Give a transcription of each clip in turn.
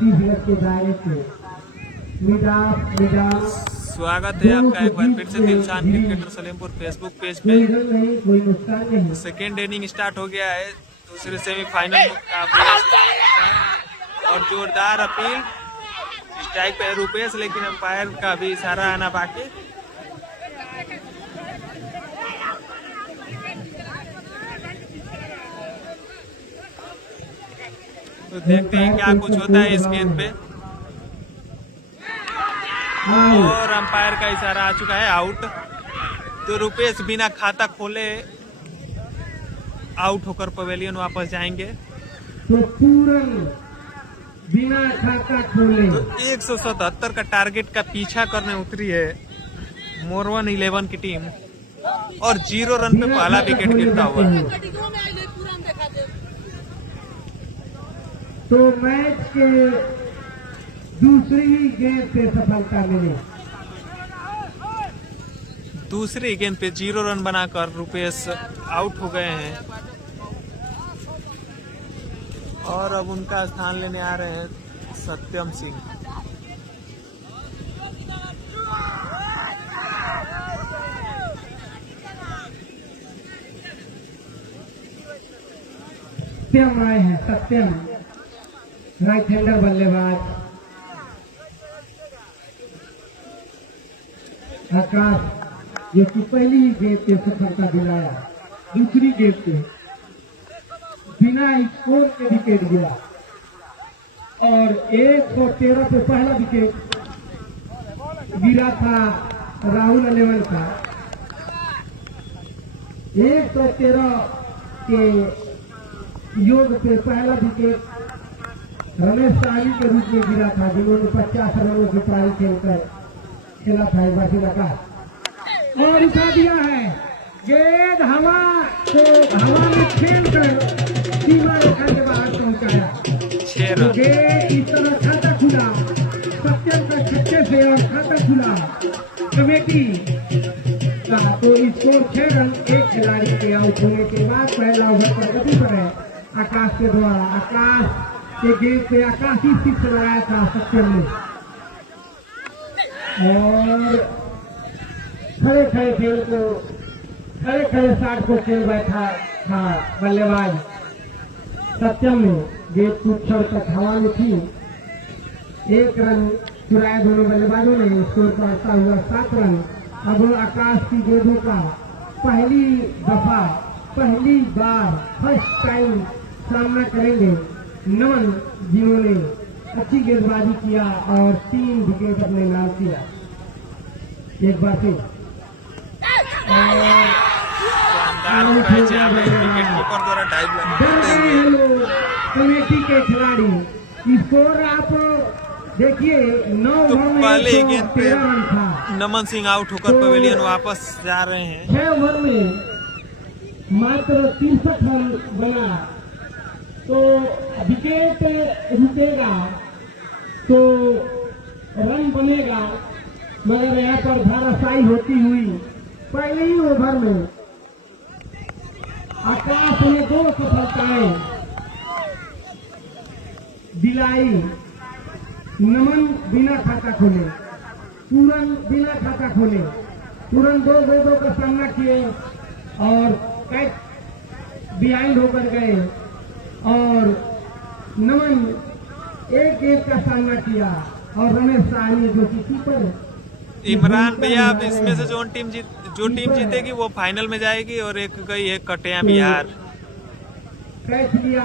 30 minute के दायरे से स्वागत है आपका एक बार फिर से Dilshan cricketer Salempur Facebook page पे। कोई नुकसान नहीं। सेकेंड इनिंग स्टार्ट हो गया है, दूसरे सेमीफाइनल मुकाबला और जोरदार अपील स्ट्राइक पे रुपेश, लेकिन अंपायर का भी इशारा आना बाकी। तो देखते हैं क्या कुछ होता है इस गेंद पे। और अंपायर का इशारा आ चुका है आउट। तो रुपेश बिना खाता खोले आउट होकर पवेलियन वापस जाएंगे। तो पूरन बिना खाता खोले तो 177 का टारगेट का पीछा करने उतरी है मोरवन 11 की टीम और 0 रन पे पहला विकेट गिरता हुआ है। तो मैच के दूसरी गेंद पे सफलता मिली। दूसरी गेंद पे 0 रन बनाकर रुपेश आउट हो गए हैं और अब उनका स्थान लेने आ रहे हैं सत्यम सिंह। सत्यम आए हैं, सत्यम राइट हैंडर बल्लेबाज। आकाश जो कि पहली गेंद पे सफलता दिलाया, दूसरी गेंद पे बिना स्कोर के विकेट गिरा और 113 पे पहला विकेट गिरा था राहुल 11 का। 113 के योग पे पहला विकेट रमेश साहनी के रूप में गिरा था, जिन्होंने 50 रनों की पारी खेलकर खेला था एक बार का और उठा दिया है गेंद हवा को हवा में खेलकर सीमा रेखा के बाहर पहुंचाया। तो गेंद इस तरह खाता खुला सत्यम का छक्के से और खाता खुला कमेटी का। तो स्कोर 6 रन, एक खिलाड़ी के आउट होने के बाद पहला ओवर प्रगति पर है आकाश के द्वारा। आकाश के गेंद पे आकाशी सिक्स लगाया था सत्यम ने और खड़े खड़े खेल को खड़े खड़े शॉट को खेल बैठा था बल्लेबाज सत्यम ने। गेंद कुछ क्षण तक हवा में थी, 1 रन चुराए दोनों बल्लेबाजों ने। स्कोर पड़ता हुआ 7 रन। अब आकाश की गेंदों का पहली बार फर्स्ट टाइम सामना करेंगे नमन, जिन्होंने अच्छी गेंदबाजी किया और 3 विकेट अपने नाम किया। एक बार फिर कमेटी के खिलाड़ी। स्कोर आप देखिए 9 तो ओवर में पहले गेंद पे 13 रन था। नमन सिंह आउट होकर पवेलियन वापस जा रहे हैं। 6 ओवर में मात्र 63 रन बना। तो विकेट रुकेगा तो रन बनेगा, मगर यहाँ पर धाराशायी होती हुई पहले ही ओवर में आकाश ने 2 सफलताएं दिलाई। नमन बिना खाता खोले, पूरन बिना खाता खोले, पूरन 2 गेंदों का सामना किए और कैच बिहाइंड होकर गए और नमन 1 गेंद का सामना किया और रमेश साहनी जो कि कीपर। इमरान भैया, अब इसमें से जो टीम जीतेगी वो फाइनल में जाएगी और एक गई है कटिया बिहार। कैच लिया,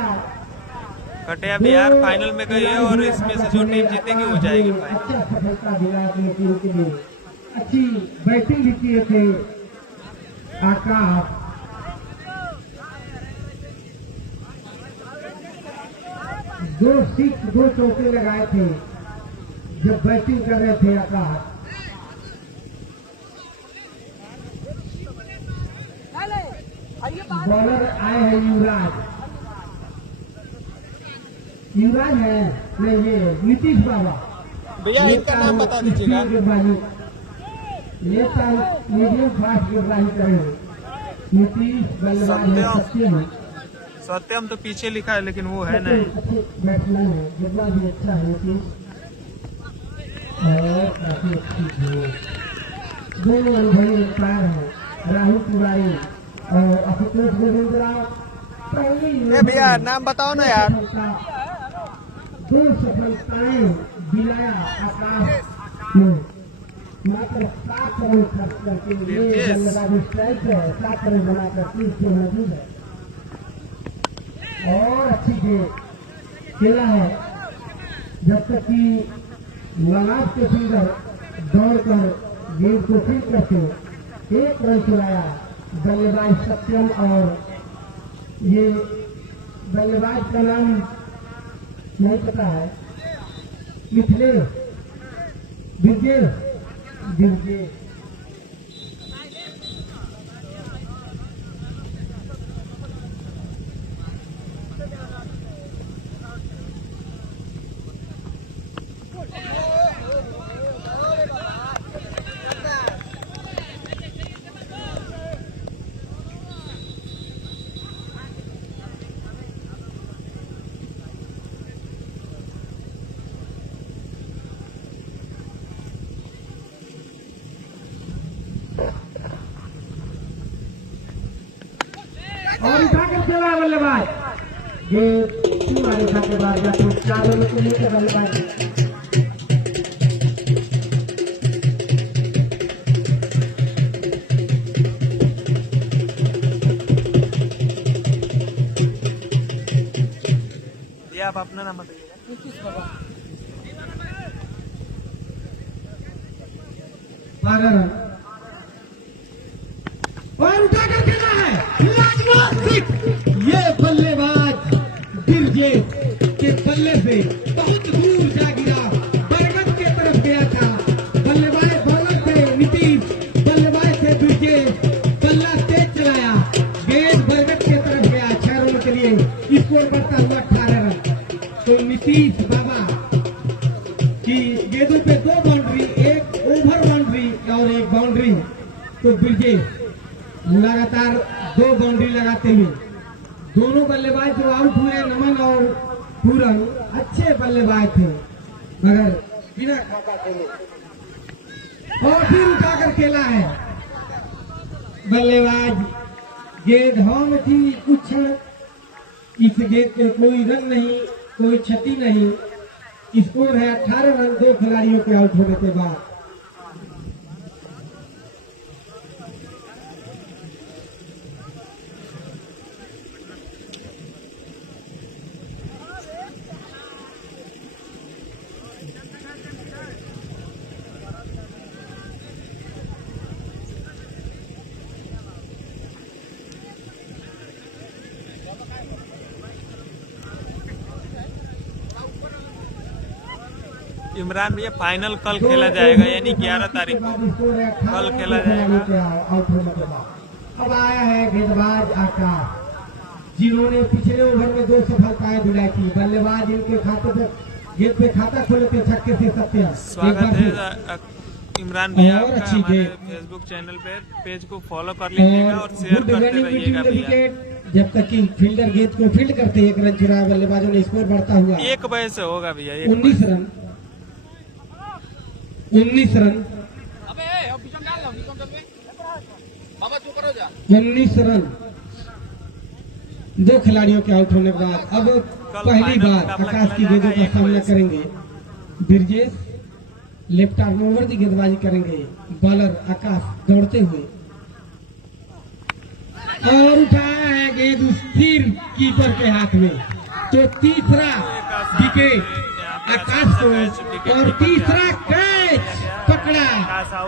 कटिया बिहार फाइनल में गई है और इसमें से जो टीम जीतेगी वो जाएगी फाइनल। अच्छा सफलता दिला अपनी टीम के लिए, अच्छी बैटिंग भी किए थे आकाश। दो चौके लगाए थे जब बैटिंग कर रहे थे आकाश। बॉलर आए हैं युवराज है नहीं, ये नीतीश बाबा। भैया इनका नाम बता दीजिएगा। नेता मीडियम फास्ट गेंदबाजी करेंगे। नीतीश बल्लेबाज है सत्यम तो पीछे लिखा है लेकिन वो है नहीं। अच्छे बैट्समैन है, जितना भी अच्छा है नीतीश और काफी अच्छी है। दो अनुभवी अंपायर है राहुल तिवारी और आशुतोष गोविंदरा। ए भैया नाम बताओ ना यार। दो सफलताएं दिलाया आकाश ने, मात्र 7 रन खर्च करके ये बल्लेबाजी स्ट्राइक है, 7 रन बनाकर 30 से मौजूद है और अच्छी गेंद खेला है। जब तक कि लगाव के फिल्डर दौड़कर गेंद को फील्ड करके 1 रन चुराया बल्लेबाज सत्यम। और ये बल्लेबाज का नाम नहीं पता है, मिथिलेश ब्रिजेश। और उठाकर चला बल्लेबाज ये तुम्हारे उठा के बाद जाते 4 रन को लेकर बल्लेबाज। ये आप अपना नाम बताइएगा। नीतीश बाबा 12 रन और उठाकर खेला है ये बल्लेबाज ब्रिजेश के बल्ले से बहुत दूर जा गिरा, बरगद के तरफ गया था। बल्लेबाज बॉलर थे नीतीश, बल्लेबाज थे ब्रिजेश, बल्ला तेज चलाया, गेंद बरगद के तरफ गया 6 रन के लिए, स्कोर बढ़ता हुआ 18 रन। तो नीतीश बाबा की गेंदों पे 2 बाउंड्री, 1 ओवर बाउंड्री और 1 बाउंड्री। तो ब्रिजेश लगातार 2 बाउंड्री लगाते हुए दोनों बल्लेबाज जो आउट हुए, नमन और पूरन अच्छे बल्लेबाज थे मगर बिना खाता खेले और फिर उठाकर खेला है बल्लेबाज। गेंद हवा में थी कुछ, इस गेंद पे कोई रन नहीं, कोई क्षति नहीं। स्कोर है 18 रन 2 खिलाड़ियों के आउट होने के बाद। इमरान भैया फाइनल कल खेला जाएगा, यानी 11 तारीख को कल खेला जाएगा। आउट होने के बाद अब आया है गेंदबाज आकाश, जिन्होंने पिछले ओवर में 2 सफलताएं दिलाई थी। बल्लेबाज इनके खाते पे गेंद पे खाता खोले थे छक्के से सत्या। स्वागत है इमरान भैया आपका हमारे फेसबुक चैनल पे, पेज को फॉलो कर लीजिएगा और शेयर करते रहिएगा भैया। जब तक कि फील्डर गेंद को फील्ड करते 1 रन चुराया, बल्लेबाजों ने स्कोर बढ़ता हुआ 1 बजे से होगा भैया। 19 रन 19 रन 19 रन 2 खिलाड़ियों के आउट होने के बाद अब पहली बार आकाश की गेंदों का सामना करेंगे ब्रिजेश। लेफ्ट आर्म ओवर की गेंदबाजी करेंगे बॉलर आकाश दौड़ते हुए और उठाया है गेंद स्थिर कीपर के हाथ में। तो तीसरा विकेट आकाश को और तीसरा कैच पकड़ा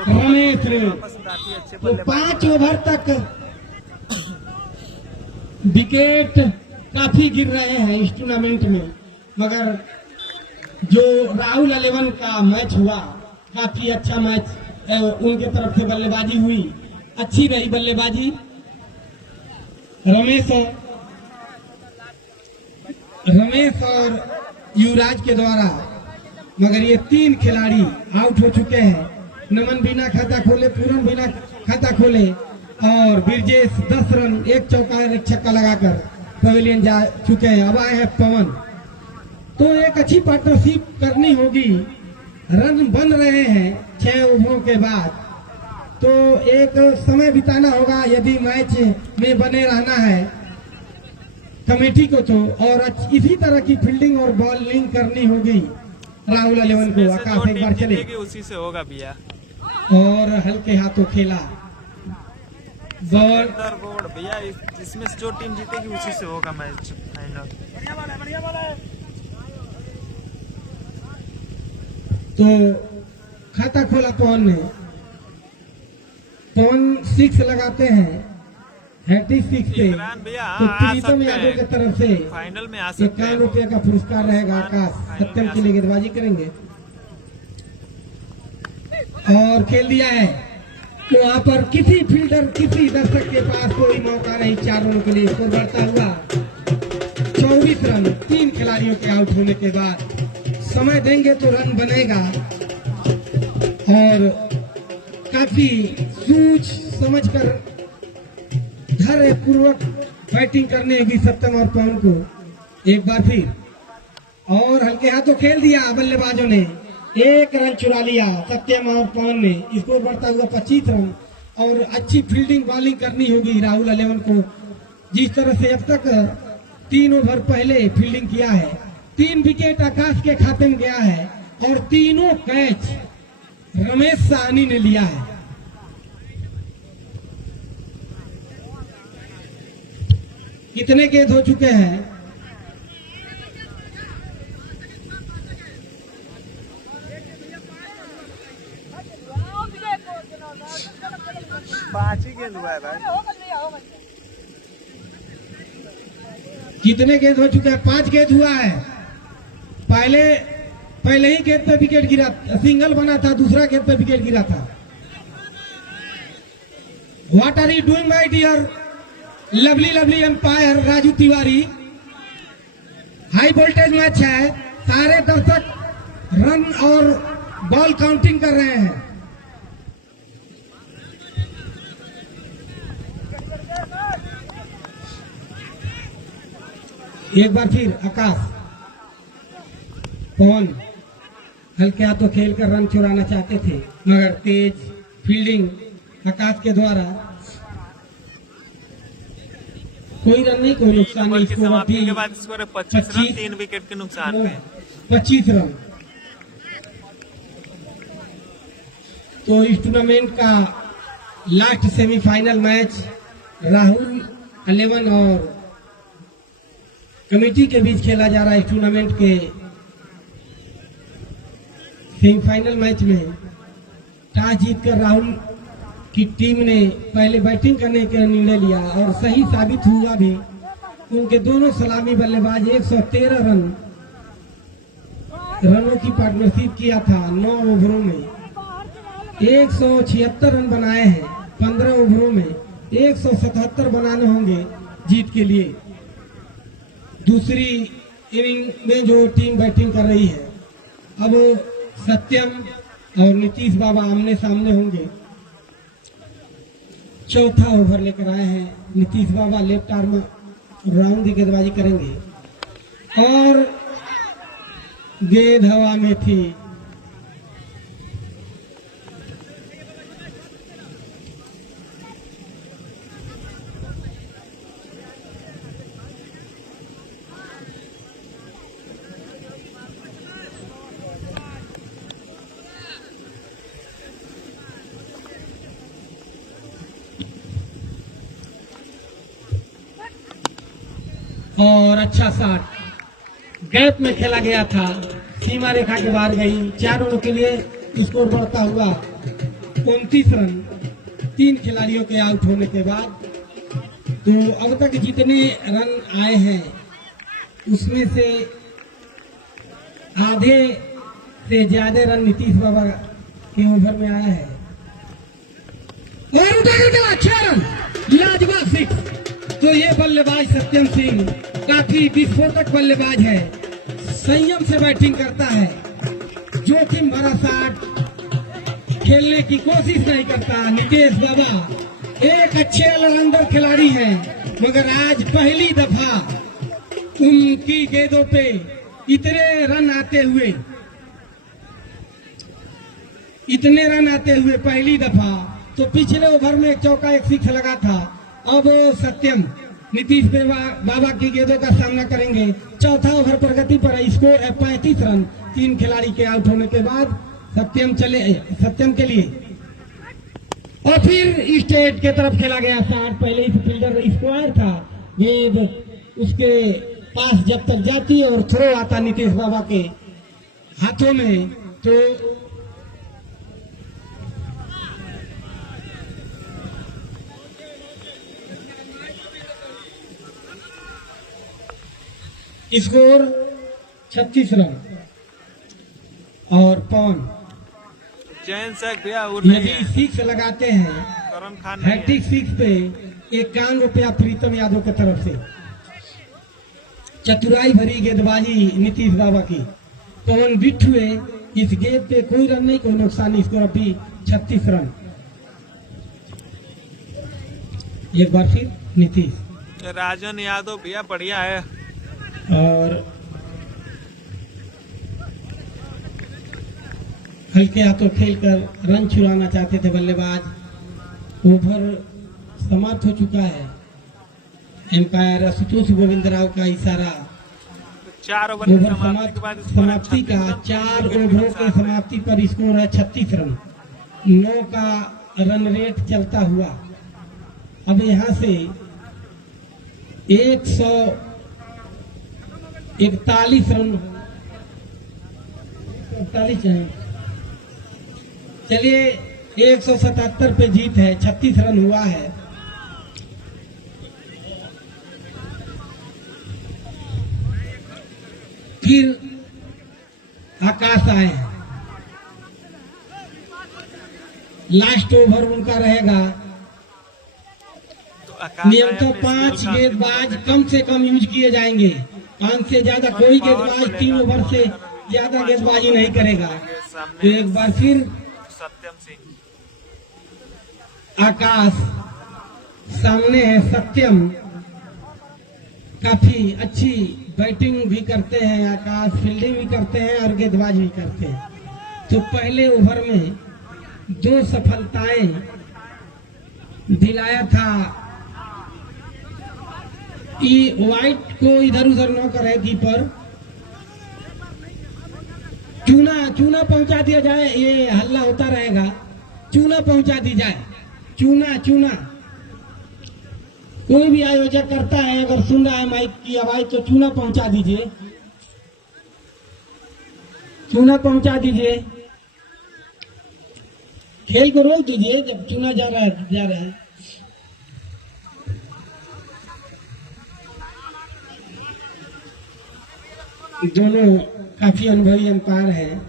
रमेश ने। तो 5 ओवर तक विकेट काफी गिर रहे हैं इस टूर्नामेंट में, मगर जो राहुल 11 का मैच हुआ काफी अच्छा मैच, उनके तरफ से बल्लेबाजी हुई, अच्छी रही बल्लेबाजी रमेश और युवराज के द्वारा। मगर ये 3 खिलाड़ी आउट हो चुके हैं। नमन बिना खाता खोले, पूरन बिना खाता खोले और ब्रिजेश 10 रन 1 चौका 1 छक्का लगाकर पवेलियन जा चुके हैं, अब आए हैं पवन। तो एक अच्छी पार्टनरशिप करनी होगी। रन बन रहे हैं 6 ओवरों के बाद, तो एक समय बिताना होगा यदि मैच में बने रहना है कमेटी को तो, और इसी तरह की फील्डिंग और बॉलिंग करनी होगी राहुल 11 को। आकाश एक बार चले, उसी से होगा भैया, और हल्के हाथों खेला बॉल। बोर्ड भैया, जिसमें से जो टीम जीतेगी उसी से होगा मैच फाइनल। तो खाता खोला पवन ने, पवन 6 लगाते हैं, हैट्रिक 6 से। इमरान भैया तो आ प्रीतम सकते यादव हैं, की तरफ से फाइनल में आ सकते 51 हैं। रुपये का पुरस्कार रहेगा। आकाश सत्यम के लिए गेंदबाजी करेंगे और खेल दिया है। तो वहां पर किसी फील्डर, किसी दर्शक के पास कोई मौका नहीं 4 रनों के लिए। स्कोर बढ़ता हुआ 24 रन 3 खिलाड़ियों के आउट होने के बाद। समय देंगे तो रन बनेगा, और काफी सोच समझकर धैर्य पूर्वक बैटिंग करने होगी सत्यम और पवन को। एक बार फिर और हल्के हाथों खेल दिया बल्लेबाजों ने, 1 रन चुरा लिया सत्यम और पवन ने। स्कोर बढ़ता हुआ 25 रन, और अच्छी फील्डिंग बॉलिंग करनी होगी राहुल 11 को। जिस तरह से अब तक 3 ओवर पहले फील्डिंग किया है, 3 विकेट आकाश के खाते में गया है, और तीनों कैच रमेश साहनी ने लिया है। कितने गेंद हो चुके हैं? 5 ही गेंद हुआ है भाई। कितने गेंद हो चुके हैं? 5 गेंद हुआ है। पहले ही गेंद पे विकेट गिरा, सिंगल बना था, दूसरा गेंद पे विकेट गिरा था। What are you doing my dear lovely umpire Raju Tiwari? High voltage match है, सारे दर्शक रन और बॉल काउंटिंग कर रहे हैं। एक बार फिर आकाश, पवन हल्के हाथों खेलकर रन चुराना चाहते थे, मगर तेज फील्डिंग आकाश के द्वारा कोई रन नहीं, कोई नुकसान नहीं। स्कोर समाप्ति के बाद स्कोर 25 रन 3 विकेट के नुकसान पे। 25 रन। तो इस टूर्नामेंट का लास्ट सेमीफाइनल मैच राहुल 11 और कमेटी के बीच खेला जा रहा है। इस टूर्नामेंट के सेमीफाइनल मैच में टॉस जीतकर राहुल की टीम ने पहले बैटिंग करने का निर्णय लिया, और सही साबित हुआ भी। उनके दोनों सलामी बल्लेबाज 113 रनों की पार्टनरशिप किया था 9 ओवरों में। 176 रन बनाए हैं 15 ओवरों में, 177 बनाने होंगे जीत के लिए। दूसरी इनिंग में जो टीम बैटिंग कर रही है, अब सत्यम और नीतीश बाबा आमने सामने होंगे। चौथा ओवर लेकर आए हैं नीतीश बाबा, लेफ्ट आर्म राउंड की गेंदबाजी करेंगे, और गेंद हवा में थी। और अच्छा शॉट गैप में खेला गया था, सीमा रेखा के बाहर गई। 4 रनों के लिए स्कोर बढ़ता हुआ 29 रन 3 खिलाड़ियों के आउट होने के बाद। तो अब तक जितने रन आए हैं उसमें से आधे से ज्यादा रन नीतीश बाबा के ओवर में आया है, और उठा कर चला 6 रन, लाजवाब 6। तो ये बल्लेबाज सत्यम सिंह काफी विस्फोटक बल्लेबाज है, संयम से बैटिंग करता है, जोखिम भरा शॉट खेलने की कोशिश नहीं करता। नीतीश बाबा एक अच्छे ऑलराउंडर खिलाड़ी हैं, मगर आज पहली दफा उनकी गेंदों पे इतने रन आते हुए पहली दफा। तो पिछले ओवर में एक चौका एक सिक्स लगा था। अब सत्यम नीतीश बाबा की गेंदों का सामना करेंगे। चौथा ओवर प्रगति पर है, स्कोर है 35 रन। 3 खिलाड़ी के आउट होने के बाद सत्यम के लिए और फिर स्टेट के तरफ खेला गया शॉट। पहले ही फील्डर स्क्वायर था, गेंद उसके पास जब तक जाती है और थ्रो आता नीतीश बाबा के हाथों में तो स्कोर 36 रन। और पवन चैन से भैया उड़ नहीं है। 6 लगाते हैं, करण खान नहीं है। हैट्रिक 6 पे 51 रुपया प्रीतम यादव की तरफ से। चतुराई भरी गेंदबाजी नीतीश बाबा की। पवन बिट्टू है, इस गेंद पे कोई रन नहीं, कोई नुकसान नहीं। स्कोर अभी 36 रन। एक बार फिर नीतीश। राजन यादव भैया बढ़िया है। और हल्के हाथों खेलकर रन चुराना चाहते थे बल्लेबाज। ओवर समाप्त हो चुका है। एम्पायर आशुतोष गोविंदराव का इशारा। 4 ओवर ओवर समाप्ति का 4 ओवरों के समाप्ति पर स्कोर है 36 रन। 9 का रन रेट चलता हुआ अब यहाँ से 141 रन 41 है। चलिए 177 पे जीत है। 36 रन हुआ है। फिर आकाश आए हैं। लास्ट ओवर उनका रहेगा। नियमतः 5 गेंदबाज कम से कम यूज किए जाएंगे। 5 से ज्यादा कोई गेंदबाज 3 ओवर से ज्यादा गेंदबाजी नहीं करेगा। तो एक बार फिर सत्यम सिंह, आकाश सामने है। सत्यम काफी अच्छी बैटिंग भी करते हैं, आकाश फील्डिंग भी करते हैं और गेंदबाजी भी करते हैं। तो पहले ओवर में 2 सफलताएं दिलाया था कि व्हाइट को इधर उधर न करे कीपर। चूना पहुंचा दिया जाए, ये हल्ला होता रहेगा। चूना पहुंचा दी जाए। चूना कोई भी आयोजक करता है, अगर सुन रहा है माइक की आवाज तो चूना पहुंचा दीजिए। चूना पहुंचा दीजिए। खेल को रोक दीजिए जब चूना जा रहा है। दोनों काफी अनुभवी अंपायर हैं,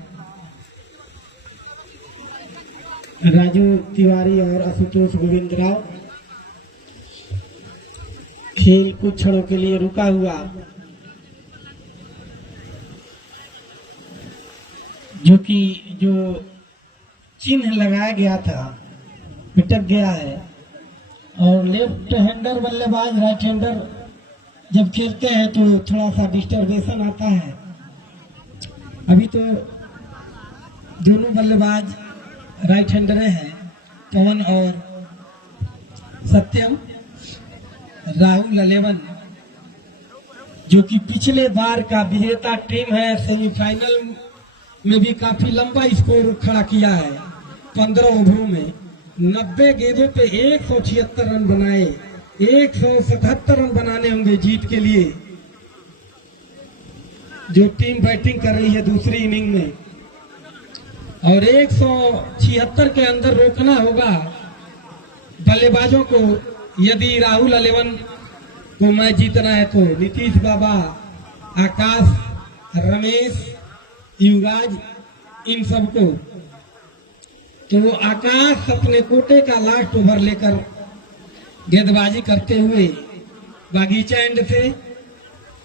राजू तिवारी और आशुतोष गोविंदराव। खेल कुछ क्षणों के लिए रुका हुआ, जो चिन्ह लगाया गया था पिटक गया है। और लेफ्ट हैंडर बल्लेबाज राइट हैंडर जब खेलते हैं तो थोड़ा सा डिस्टर्बेशन आता है। अभी तो दोनों बल्लेबाज राइट हैंडर हैं, पवन और सत्यम। राहुल 11 जो कि पिछले बार का विजेता टीम है, सेमीफाइनल में भी काफी लंबा स्कोर खड़ा किया है। 15 ओवरों में 90 गेंदों पे 176 रन बनाए। 177 रन बनाने होंगे जीत के लिए। जो टीम बैटिंग कर रही है दूसरी इनिंग में, और 176 के अंदर रोकना होगा बल्लेबाजों को। यदि राहुल 11 को मैच जीतना है तो नीतीश बाबा, आकाश, रमेश, युवराज, इन सबको। तो आकाश अपने कोटे का लास्ट ओवर लेकर गेंदबाजी करते हुए बागीचा एंड से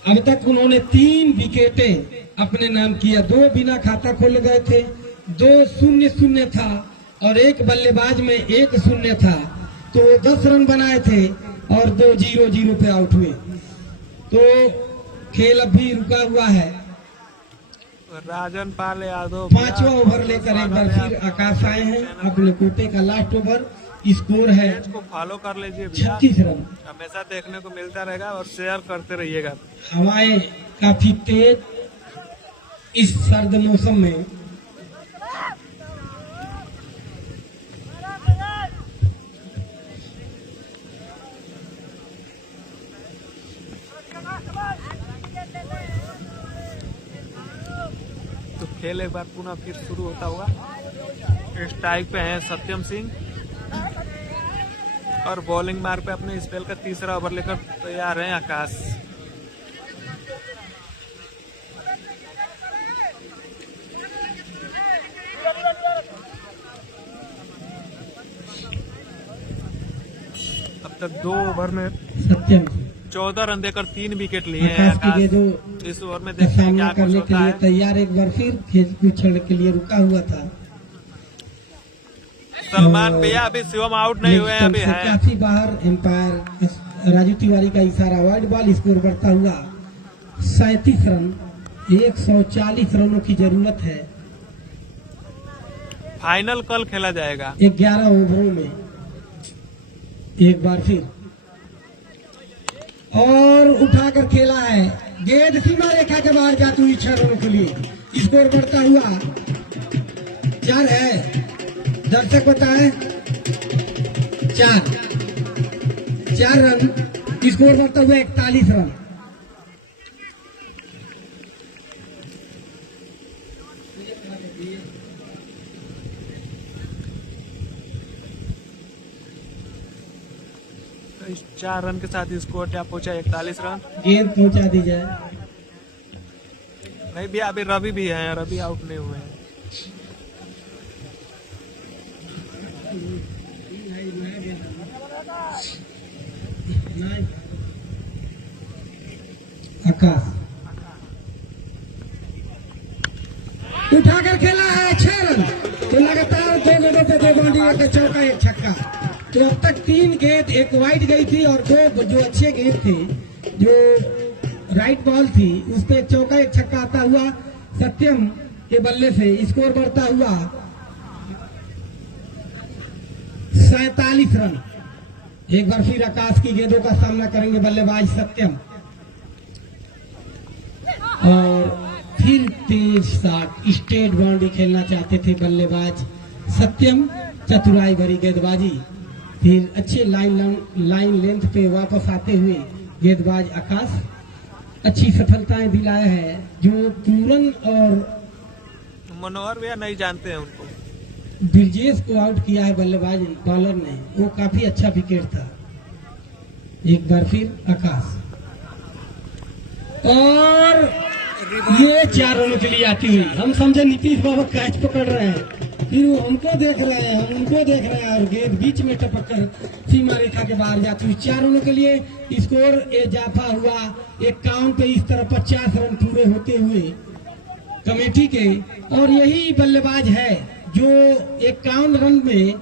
अब तक उन्होंने 3 विकेटें अपने नाम किया। 2 बिना खाता खोले गए थे, 2 0-0 था और 1 बल्लेबाज में 1 0 था। तो 10 रन बनाए थे और 2-0 पे आउट हुए। तो खेल अब भी रुका हुआ है। राजन पाल यादव 5वां ओवर लेकर एक बार फिर आकाश आए हैं अपने कोटे का लास्ट ओवर। स्कोर है इसको फॉलो कर लीजिए भैया, 36 रन। हमेशा देखने को मिलता रहेगा और शेयर करते रहिएगा। हवाएं काफी तेज इस सर्द मौसम में। तो खेल एक बार पुनः फिर शुरू होता होगा। स्ट्राइक पे है सत्यम सिंह और बॉलिंग मार पे अपने स्पेल का तीसरा ओवर लेकर तैयार है आकाश। अब तक 2 ओवर में सत्यम 14 रन देकर 3 विकेट लिए हैं आकाश की आकाश। गेंदों इस ओवर में का देखते हैं सामना क्या कुछ करने के होता लिए है। तैयार। एक बार फिर खेल उछल के लिए रुका हुआ था। सलमान भैया अभी शिवम आउट नहीं हुए हैं, अभी से है। काफी बाहर एम्पायर राजू तिवारी का इशारा। वाइड बॉल स्कोर बढ़ता हुआ 37 रन। 140 रनों की जरूरत है फाइनल कल खेला जाएगा। 11 ओवरों में। एक बार फिर और उठाकर खेला है। गेंद सीमा रेखा के बाहर जाती हुई 6 रनों के लिए। स्कोर बढ़ता हुआ 4 है। दर्शक बताएं 4 रन। स्कोर बढ़ता हुआ 41 रन। तो इस 4 रन के साथ स्कोर क्या पहुंचा 41 रन। गेंद पहुंचा दी जाए। नहीं भैया अभी रवि भी है, रवि आउट नहीं हुए हैं। आकाश उठाकर खेला है 6 रन। तो लगातार 2 गेंदों पे 2 बाउंड्री, एक चौका एक छक्का। तो अब तक 3 गेंद, एक वाइड गई थी और 2 जो अच्छे गेंद थे, जो राइट बॉल थी, उस पे एक चौका एक छक्का आता हुआ सत्यम के बल्ले से। स्कोर बढ़ता हुआ 47 रन। एक बार फिर आकाश की गेंदों का सामना करेंगे बल्लेबाज सत्यम। और फिर तेज शॉट स्टेट बाउंड्री खेलना चाहते थे बल्लेबाज सत्यम। चतुराई भरी गेंदबाजी। फिर अच्छे लाइन लेंथ पे वापस आते हुए गेंदबाज आकाश अच्छी सफलताएं दिलाया है। जो पूरन और मनोहर भैया नहीं जानते हैं उनको। ब्रिजेश को आउट किया है बल्लेबाज बॉलर ने। वो काफी अच्छा विकेट था। एक बार फिर आकाश और ये 4 रनों के लिए आती हुई। हम समझे नीतीश बाबा कैच पकड़ रहे हैं, फिर वो हमको देख रहे हैं, हम उनको देख रहे हैं और गेंद बीच में टपक कर सीमा रेखा के बाहर जाती हुई। 4 रनों के लिए स्कोर इजाफा हुआ 51 पे। इस तरह 50 रन पूरे होते हुए कमेटी के। और यही बल्लेबाज है जो 51 रन में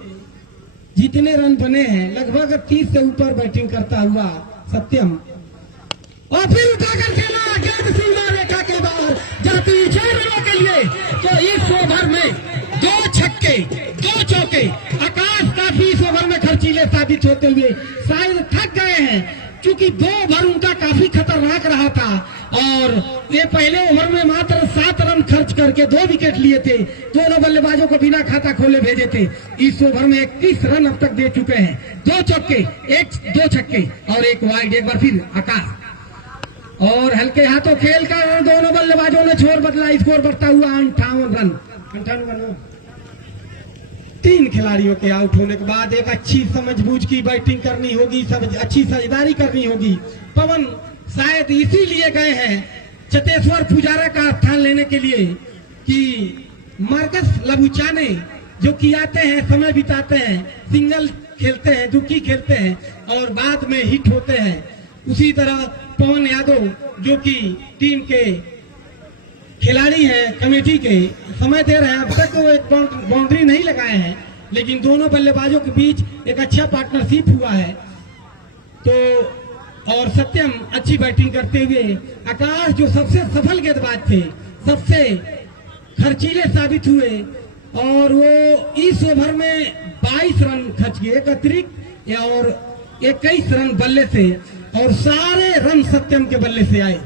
जितने रन बने हैं लगभग 30 से ऊपर बैटिंग करता हुआ सत्यम। और फिर उठाकर खेला गेंद सीमा रेखा के बाहर जाती 6 रनों के लिए। तो इस ओवर में 2 छक्के 2 चौके। आकाश काफी इस ओवर में खर्चीले साबित होते हुए शायद थक गए हैं, क्योंकि 2 ओवर उनका काफी खतरनाक रहा था। और ये पहले ओवर में मात्र 7 रन खर्च करके 2 विकेट लिए थे। दोनों बल्लेबाजों को बिना खाता खोले भेजे थे। इस ओवर में 31 रन अब तक दे चुके हैं। 2 चौके 2 छक्के और 1 वाइड। एक बार फिर आकाश और हल्के हाथों खेल कर दोनों बल्लेबाजों ने छोर बदला। स्कोर बढ़ता हुआ 58 रन। 58 3 खिलाड़ियों के आउट होने के बाद एक अच्छी समझबूझ की बैटिंग करनी होगी, अच्छी साझेदारी करनी होगी। पवन शायद इसीलिए गए हैं चतेश्वर पुजारा का स्थान लेने के लिए कि मार्कस लबुचाने जो कि आते हैं, समय बिताते हैं, सिंगल खेलते हैं, दुखी खेलते हैं और बाद में हिट होते हैं। उसी तरह पवन यादव जो कि टीम के खिलाड़ी हैं, कमेटी के, समय दे रहे हैं। अब तक वो एक बाउंड्री नहीं लगाए हैं, लेकिन दोनों बल्लेबाजों के बीच एक अच्छा पार्टनरशिप हुआ है। तो और सत्यम अच्छी बैटिंग करते हुए, आकाश जो सबसे सफल गेंदबाज थे, सबसे खर्चीले साबित हुए और वो इस ओवर में 22 रन खर्च किए, एक अतिरिक्त और 21 रन बल्ले से, और सारे रन सत्यम के बल्ले से आए।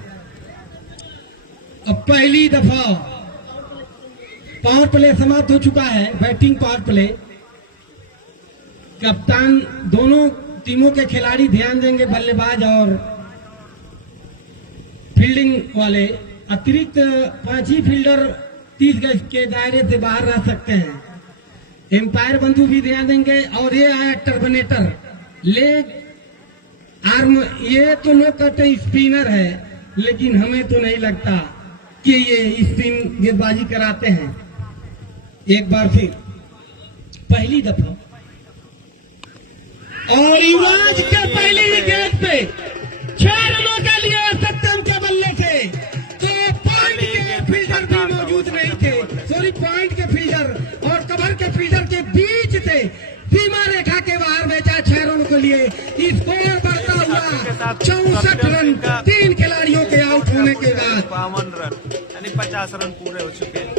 अब पहली दफा पावर प्ले समाप्त हो चुका है, बैटिंग पावर प्ले। कप्तान दोनों टीमों के खिलाड़ी ध्यान देंगे, बल्लेबाज और फील्डिंग वाले। अतिरिक्त 5 ही फील्डर 30 गज के दायरे से बाहर रह सकते हैं। एम्पायर बंधु भी ध्यान देंगे। और ये आया टर्मिनेटर, लेग आर्म। ये तो लोग कहते स्पिनर है, लेकिन हमें तो नहीं लगता कि ये स्पिन गेंदबाजी कराते हैं। एक बार फिर पहली दफा और युवराज के पहली ही गेंद पे 6 रनों के लिए सत्यम के बल्ले से। तो पॉइंट के फील्डर भी मौजूद नहीं थे, सॉरी पॉइंट के फील्डर और कवर के फील्डर के बीच से सीमा रेखा के बाहर भेजा 6 रनों के लिए। स्कोर बढ़ता हुआ 64 रन 3 खिलाड़ियों के आउट होने के बाद। 52 रन यानी 50 रन पूरे हो चुके हैं।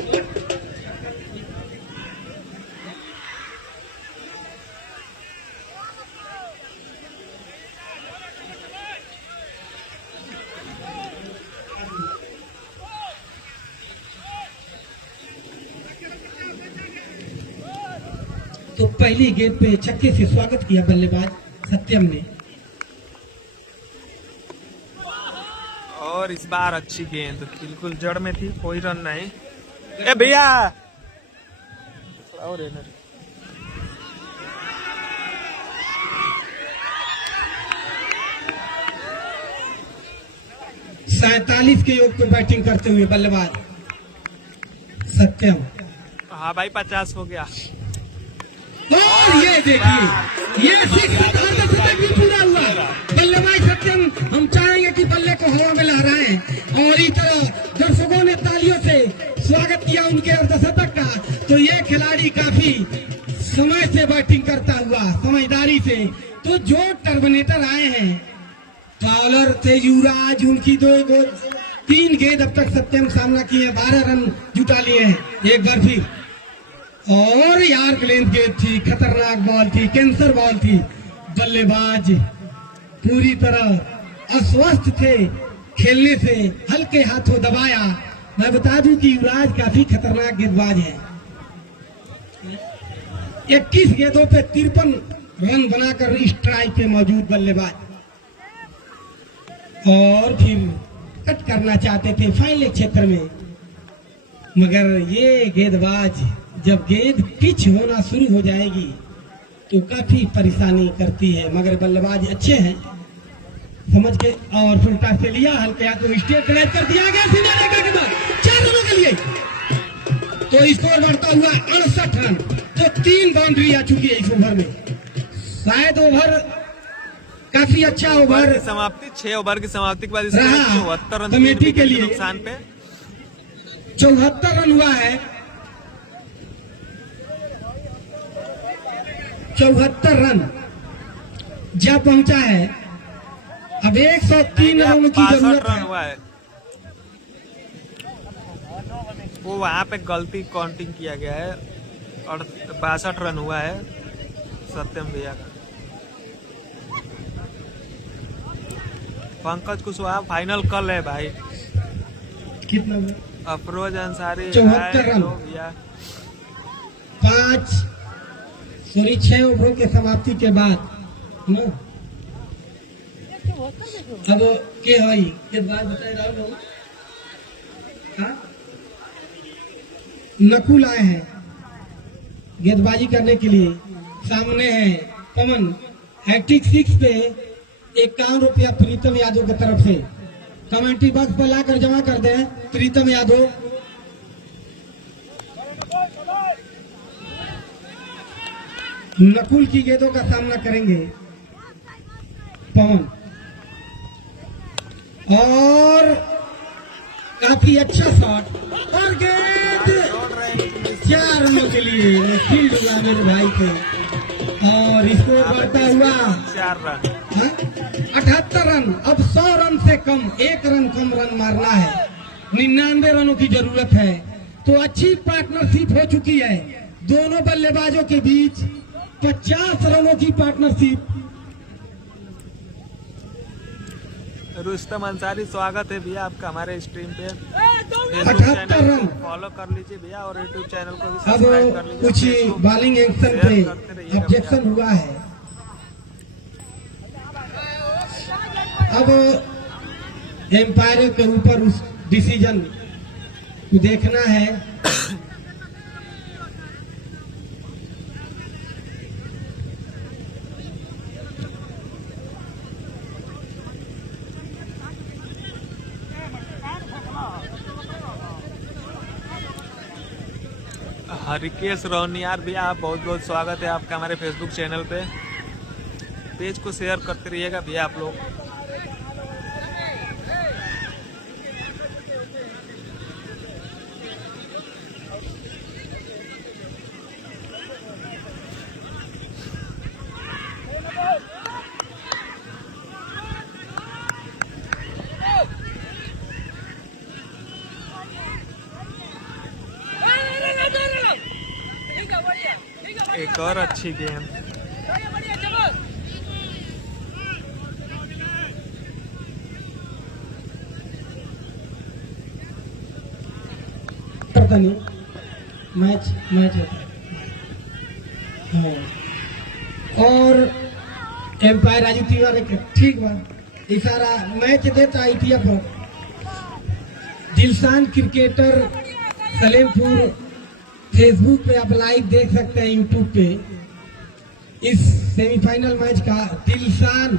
तो पहली गेंद पे छक्के से स्वागत किया बल्लेबाज सत्यम ने। और इस बार अच्छी गेंद बिल्कुल जड़ में थी, कोई रन नहीं। ए भैया और 47 के योग पे बैटिंग करते हुए बल्लेबाज सत्यम। हाँ भाई 50 हो गया। और ये देखिए, ये 6 भी पूरा हुआ। बल्लेबाज सत्यम, हम चाहेंगे कि बल्ले को हवा में लहराएं और इस तरह दर्शकों ने तालियों से स्वागत किया उनके अर्धशतक का। तो ये खिलाड़ी काफी समय से बैटिंग करता हुआ, समझदारी से। तो जो टर्मिनेटर आए हैं बॉलर थे युवराज, उनकी 3 गेंद अब तक सत्यम सामना किए, 12 रन जुटा लिए हैं। एक बार फिर और यार लेंथ गेंद थी, खतरनाक बॉल थी, कैंसर बॉल थी। बल्लेबाज पूरी तरह अस्वस्थ थे खेलने से, हल्के हाथों दबाया। मैं बता दूं कि युवराज काफी खतरनाक गेंदबाज है। 21 गेंदों पे 53 रन बनाकर स्ट्राइक पे मौजूद बल्लेबाज। और फिर कट करना चाहते थे फाइनल क्षेत्र में, मगर ये गेंदबाज जब गेंद पिच होना शुरू हो जाएगी तो काफी परेशानी करती है। मगर बल्लेबाज अच्छे हैं, समझ के। और फिर टॉस से लिया, हल्के हाथों स्टेट ड्राइव कर दिया गया सीमा रेखा के बाद 4 रनों के लिए। तो स्कोर बढ़ता हुआ 68 रन। तो 3 बाउंड्री आ चुकी है इस ओवर में। शायद ओवर काफी अच्छा ओवर समाप्ति, 6 ओवर की समाप्ति के बाद 74 रन कमेटी के लिए नुकसान पे 74 रन हुआ है। 74 रन जब पहुंचा है। अब 103 रनों की जरूरत रन हुआ है। वो वहां पे गलती काउंटिंग किया गया है और 62 रन हुआ है सत्यम भैया का। पंकज कुशवाहा फाइनल कल है भाई। कितना? अफरोज अंसारी 74 रन। 6 ओवरों के समाप्ति के बाद ना अब के हई के बाद बताए रहा हाँ? नकुल आए हैं गेंदबाजी करने के लिए। सामने है पवन। हैट्रिक 6 पे 51 रुपया प्रीतम यादव की तरफ से। कमेंट्री बॉक्स पर लाकर जमा कर दें प्रीतम यादव। नकुल की गेंदों का सामना करेंगे पवन। और काफी अच्छा शॉट और गेंद 4 रनों के लिए फील्ड हुआ मेरे भाई को। और इसको बढ़ता हुआ 4 रन। 78 रन, अब 100 रन से कम, 1 रन कम रन मारना है, 99 रनों की जरूरत है। तो अच्छी पार्टनरशिप हो चुकी है दोनों बल्लेबाजों के बीच, 50 रनों की पार्टनरशिप। रुस्तम अंसारी, स्वागत है भैया आपका हमारे स्ट्रीम पे। 78 रन फॉलो कर लीजिए भैया और यूट्यूब चैनल को भी सब्सक्राइब कर अब लीजिए। कुछ Facebook बॉलिंग एक्शन शेयर पे करते रहिएगा ऑब्जेक्शन भैया। हुआ है। अब एम्पायर के ऊपर उस डिसीजन को देखना है। हरिकेश रोनियार भैया, आप बहुत बहुत स्वागत है आपका हमारे फेसबुक चैनल पे। पेज को शेयर करते रहिएगा भैया आप लोग। एक और अच्छी गेम। पता नहीं मैच होता है। और एम्पायर राजू तिवारी के ठीक बा, इशारा मैच देता IPF पर। दिलशान क्रिकेटर सलेमपुर फेसबुक पे आप लाइव देख सकते हैं, यूट्यूब पे इस सेमीफाइनल मैच का। दिलशान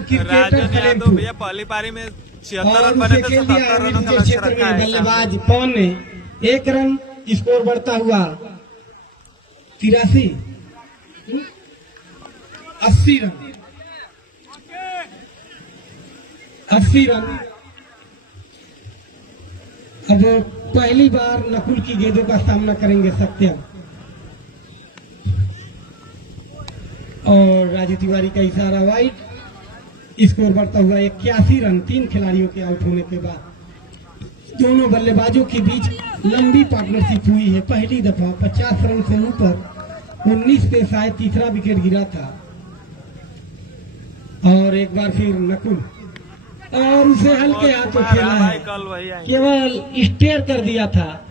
क्रिकेटर राजन यादव सलेमपुर भैया पहली पारी में 76 और रन बने उसे थे, खेल दिया 77 रनों का के लक्ष्य क्षेत्र रखा में है। बल्लेबाज पवन ने 1 रन स्कोर बढ़ता हुआ 83 80 रन 80 रन। अब पहली बार नकुल की गेंदों का सामना करेंगे सत्यम, और राजू तिवारी का इशारा वाइड। स्कोर बढ़ता हुआ 81 रन 3 खिलाड़ियों के आउट होने के बाद। दोनों बल्लेबाजों के बीच लंबी पार्टनरशिप हुई है। पहली दफा 50 रन से ऊपर 19 पे शायद तीसरा विकेट गिरा था, और एक बार फिर नकुल, और उसे हल्के हाथों खेला है, कल वही आएंगे। केवल स्टेयर कर दिया था।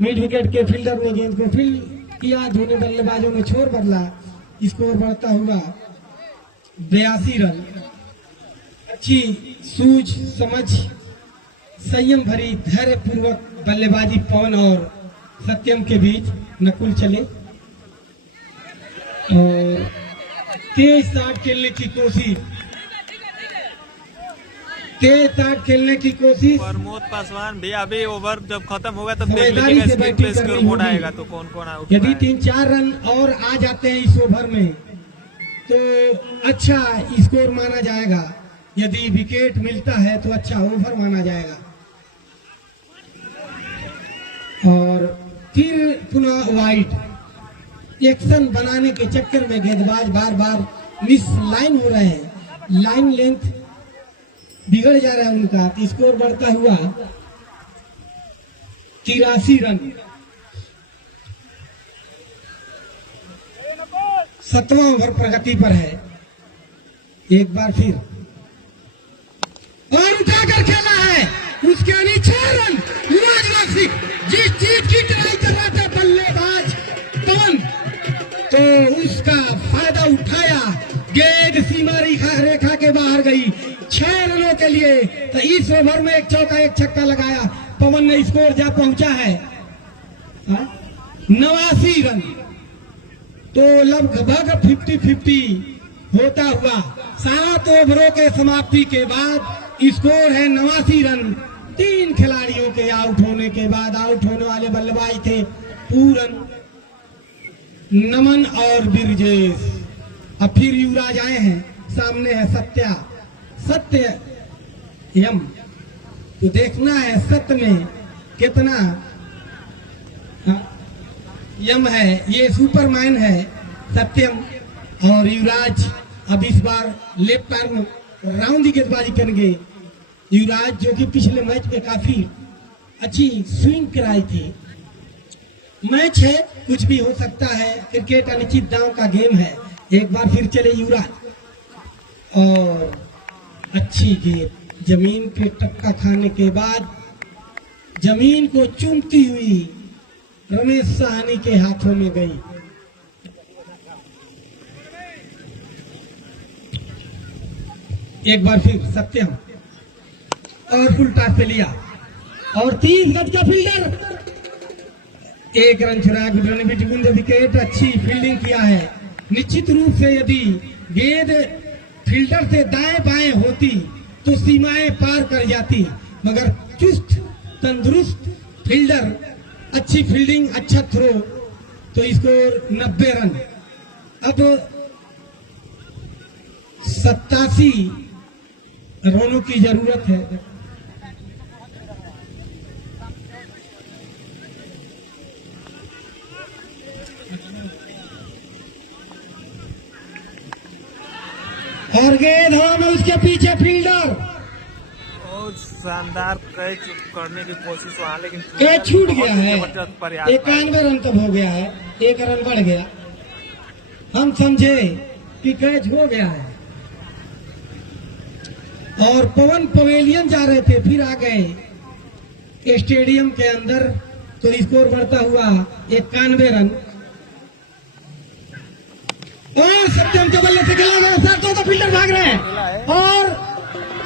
मिड विकेट के फील्डर ने गेंद को फील्ड किया, दोनों बल्लेबाजों ने छोर बदला। स्कोर बढ़ता हुआ 82 रन। अच्छी सूझ समझ संयम भरी धैर्यपूर्वक बल्लेबाजी पवन और सत्यम के बीच। नकुल चले और तेज शॉट खेलने की कोशिश, प्रमोद पासवान भैया, अभी ओवर जब खत्म होगा तब देख समझदारी लीजिएगा से स्क्रीन पे बैटिंग स्कोर करनी बोर्ड होगी। आएगा तो कौन कौन आउट यदि हुआ है। 3-4 रन और आ जाते हैं इस ओवर में तो अच्छा स्कोर माना जाएगा। यदि विकेट मिलता है तो अच्छा ओवर माना जाएगा। और फिर पुनः वाइड एक्शन बनाने के चक्कर में गेंदबाज बार बार मिस लाइन हो रहे हैं, लाइन लेंथ बिगड़ जा रहा है उनका। स्कोर बढ़ता हुआ 83 रन। 7वां ओवर प्रगति पर है। एक बार फिर और उठाकर खेला है, उसके यानी 6 रन। जिस चीज की ट्राई कर रहा था बल्लेबाज पवन, तो उसका फायदा उठाया। गेंद सीमा रेखा के बाहर गई 6 रनों के लिए। तो इस ओवर में 1 चौका 1 छक्का लगाया पवन ने, स्कोर जा पहुंचा है 89 रन। तो लगभग 50-50 होता हुआ 7 ओवरों के समाप्ति के बाद स्कोर है 89 रन। 3 खिलाड़ियों के आउट होने के बाद, आउट होने वाले बल्लेबाज थे पूरन, नमन और बिरजेश। अब फिर युवराज आए हैं, सामने है सत्यम। तो देखना है सत्य में कितना यम है। ये सुपरमैन है सत्यम, और युवराज अब इस बार लेफ्ट पैर में राउंड गेंदबाजी करेंगे युवराज, जो कि पिछले मैच में काफी अच्छी स्विंग कराई थी। मैच है, कुछ भी हो सकता है, क्रिकेट अनिश्चित दांव का गेम है। एक बार फिर चले युवराज और अच्छी गेंद जमीन पे टक्का खाने के बाद जमीन को चूमती हुई रमेश साहनी के हाथों में गई। एक बार फिर सत्यम और फुल टॉस पे लिया और 30 गज का फील्डर, एक रन छुड़ा गुड विकेट। अच्छी फील्डिंग किया है। निश्चित रूप से यदि गेंद फील्डर से दाएं बाएं होती तो सीमाएं पार कर जाती, मगर चुस्त तंदुरुस्त फील्डर, अच्छी फील्डिंग, अच्छा थ्रो, तो स्कोर 90 रन। अब 87 रनों की जरूरत है। और गेंद हवा में, उसके पीछे फील्डर, बहुत शानदार कैच करने की कोशिश वहाँ, लेकिन कैच छूट गया है। जबरदस्त प्रयास। 91 रन तब हो गया है, 1 रन बढ़ गया। हम समझे कि कैच हो गया है और पवन पवेलियन जा रहे थे, फिर आ गए स्टेडियम के अंदर, तो स्कोर बढ़ता हुआ 91 रन। और सत्यम के बल्ले से खेला गया, तो फील्डर भाग रहे हैं और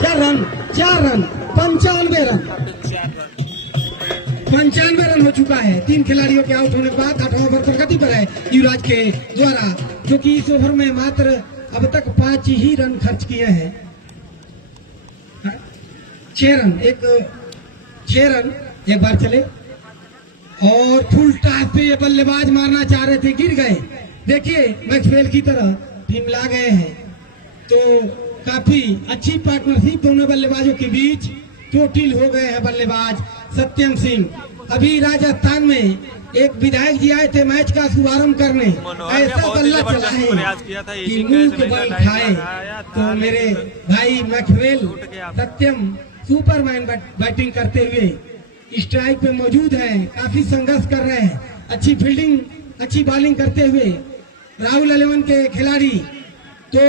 4 रन 95 रन 95 रन हो चुका है। 3 खिलाड़ियों के आउट होने के बाद 8वां ओवर प्रगति पर है युवराज के द्वारा, जो कि इस ओवर में मात्र अब तक 5 ही रन खर्च किए हैं। 6 रन, 6 रन। एक बार चले और फुल टॉस पे ये बल्लेबाज मारना चाह रहे थे, गिर गए। देखिए मैक्सवेल की तरह टीमला गए हैं, तो काफी अच्छी पार्टनरशिप दोनों बल्लेबाजों के बीच। चोटिल हो गए हैं बल्लेबाज सत्यम सिंह। अभी राजस्थान में एक विधायक जी आए थे मैच का शुभारंभ करने, ऐसा बल्ला चला है कि मुंह के बल खाए। तो मेरे भाई मैक्सवेल सत्यम सुपरमैन बैटिंग करते हुए स्ट्राइक पे मौजूद है, काफी संघर्ष कर रहे हैं, अच्छी फील्डिंग, अच्छी बॉलिंग करते हुए राहुल 11 के खिलाड़ी। तो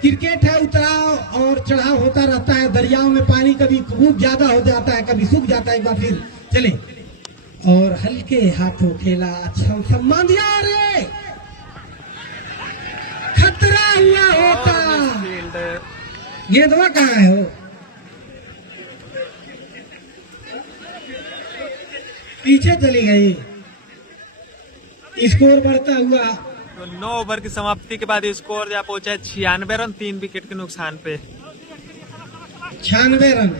क्रिकेट है, उतराव और चढ़ाव होता रहता है। दरियाओं में पानी कभी खूब ज्यादा हो जाता है, कभी सूख जाता है। एक बार फिर चले और हल्के हाथों खेला, अच्छा सम्मान दिया। अरे खतरा हुआ होता, गेंदवा कहाँ है हो, पीछे चली गई। स्कोर बढ़ता हुआ तो 9 ओवर की समाप्ति के बाद स्कोर जा पहुंचा है 96 रन 3 विकेट के नुकसान पे। 96 रन।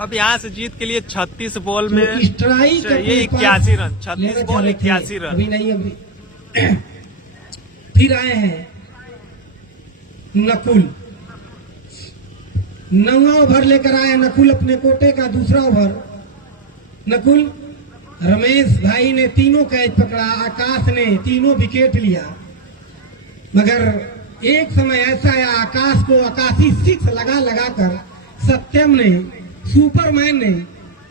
अब यहाँ से जीत के लिए 36 बॉल में तो स्ट्राइक चाहिए 81 रन, 36 बॉल 81 रन। अभी नहीं, अभी फिर आए हैं नकुल, 9वां ओवर लेकर आए नकुल, अपने कोटे का दूसरा ओवर। नकुल, रमेश भाई ने तीनों कैच पकड़ा, आकाश ने तीनों विकेट लिया, मगर एक समय ऐसा आया आकाश को आकाशी 6 लगा कर सत्यम ने, सुपरमैन ने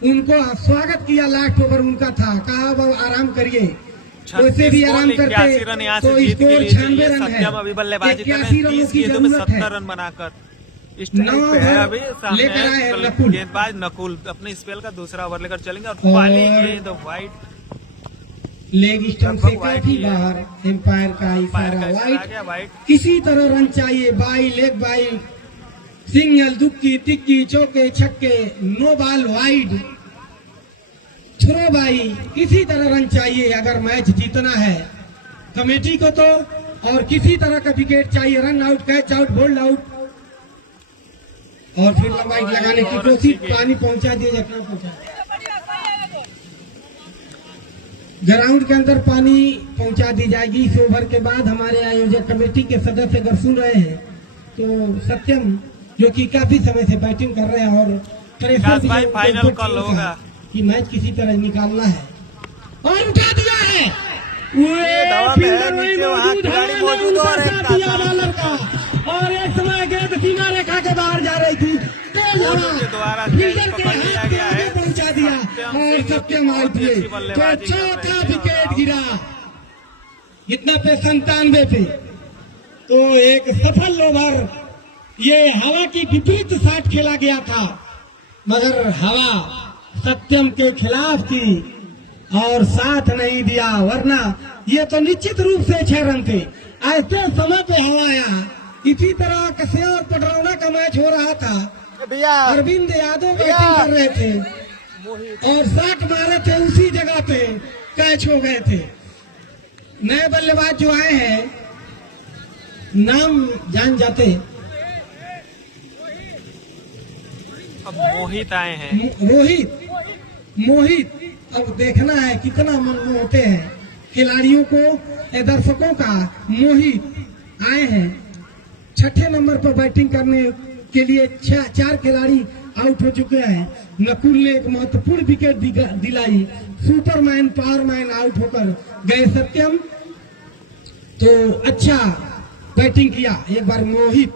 उनको स्वागत किया। लास्ट ओवर उनका था, कहा अब आराम करिए, वैसे भी आराम करते तो स्कोर 96 रन है। 81 रनों की जरूरत है। 70 रन बनाकर अभी लेकर आए हैं नकुल। गेंदबाज नकुल अपने स्पेल का दूसरा ओवर लेकर चलेंगे और पहली गेंद वाइड, लेग स्टंप से काफी बाहर, एम्पायर का इशारा वाइड। किसी तरह रन चाहिए, बाई लेग बाई, सिंगल, दुक्की, तिक्की, चौके, छक्के, no ball wide, throw bye, किसी तरह रन चाहिए अगर मैच जीतना है कमेटी को तो। और किसी तरह का विकेट चाहिए, run out, catch out, bold out. और फिर वाइड लगाने की कोशिश, पानी पहुंचा दिया जाता पहुंचा। ग्राउंड के अंदर पानी पहुंचा दी जाएगी। इस ओवर के बाद हमारे आयोजक कमेटी के सदस्य अगर सुन रहे हैं तो सत्यम, जो कि काफी समय से बैटिंग कर रहे हैं और प्रेशर भाई फाइनल कल होगा कि मैच किसी तरह निकालना है, और उठा दिया है। वहाँ खिलाड़ी मौजूद और हवा के द्वारा फील्डर के पकड़ लिया हाथ गया है। में पहुंचा दिया और सत्यम आउट हुए। तो चौथा विकेट गिरा इतना पे 97 पे। तो एक सफल ओवर, ये हवा की विपरीत शॉट खेला गया था, मगर हवा सत्यम के खिलाफ थी और साथ नहीं दिया, वरना ये तो निश्चित रूप से 6 रन थे। ऐसे समय पे हवा आया। इसी तरह कसिया और पटरौना का मैच हो रहा था। अरविंद यादव बैटिंग कर रहे थे और शॉट मारे थे, उसी जगह पे कैच हो गए थे। नए बल्लेबाज जो आए हैं, नाम जान जाते? अब मोहित आए हैं। मोहित अब देखना है कितना मन होते हैं खिलाड़ियों को, दर्शकों का। मोहित आए हैं 6ठे नंबर पर बैटिंग करने के लिए। 4 खिलाड़ी आउट हो चुके हैं। नकुल ने एक महत्वपूर्ण विकेट दिलाई। सुपरमैन पावरमैन आउट होकर गए सत्यम। तो अच्छा बैटिंग किया एक बार मोहित,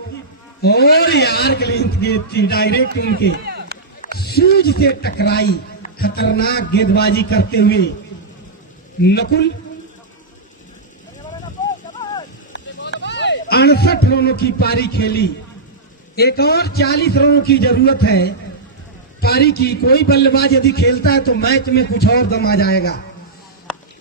और यार गेंद थी डायरेक्ट उनके सूज से टकराई। खतरनाक गेंदबाजी करते हुए नकुल 68 रनों की पारी खेली। एक और 40 रनों की जरूरत है पारी की। कोई बल्लेबाज यदि खेलता है तो मैच में कुछ और दम आ जाएगा।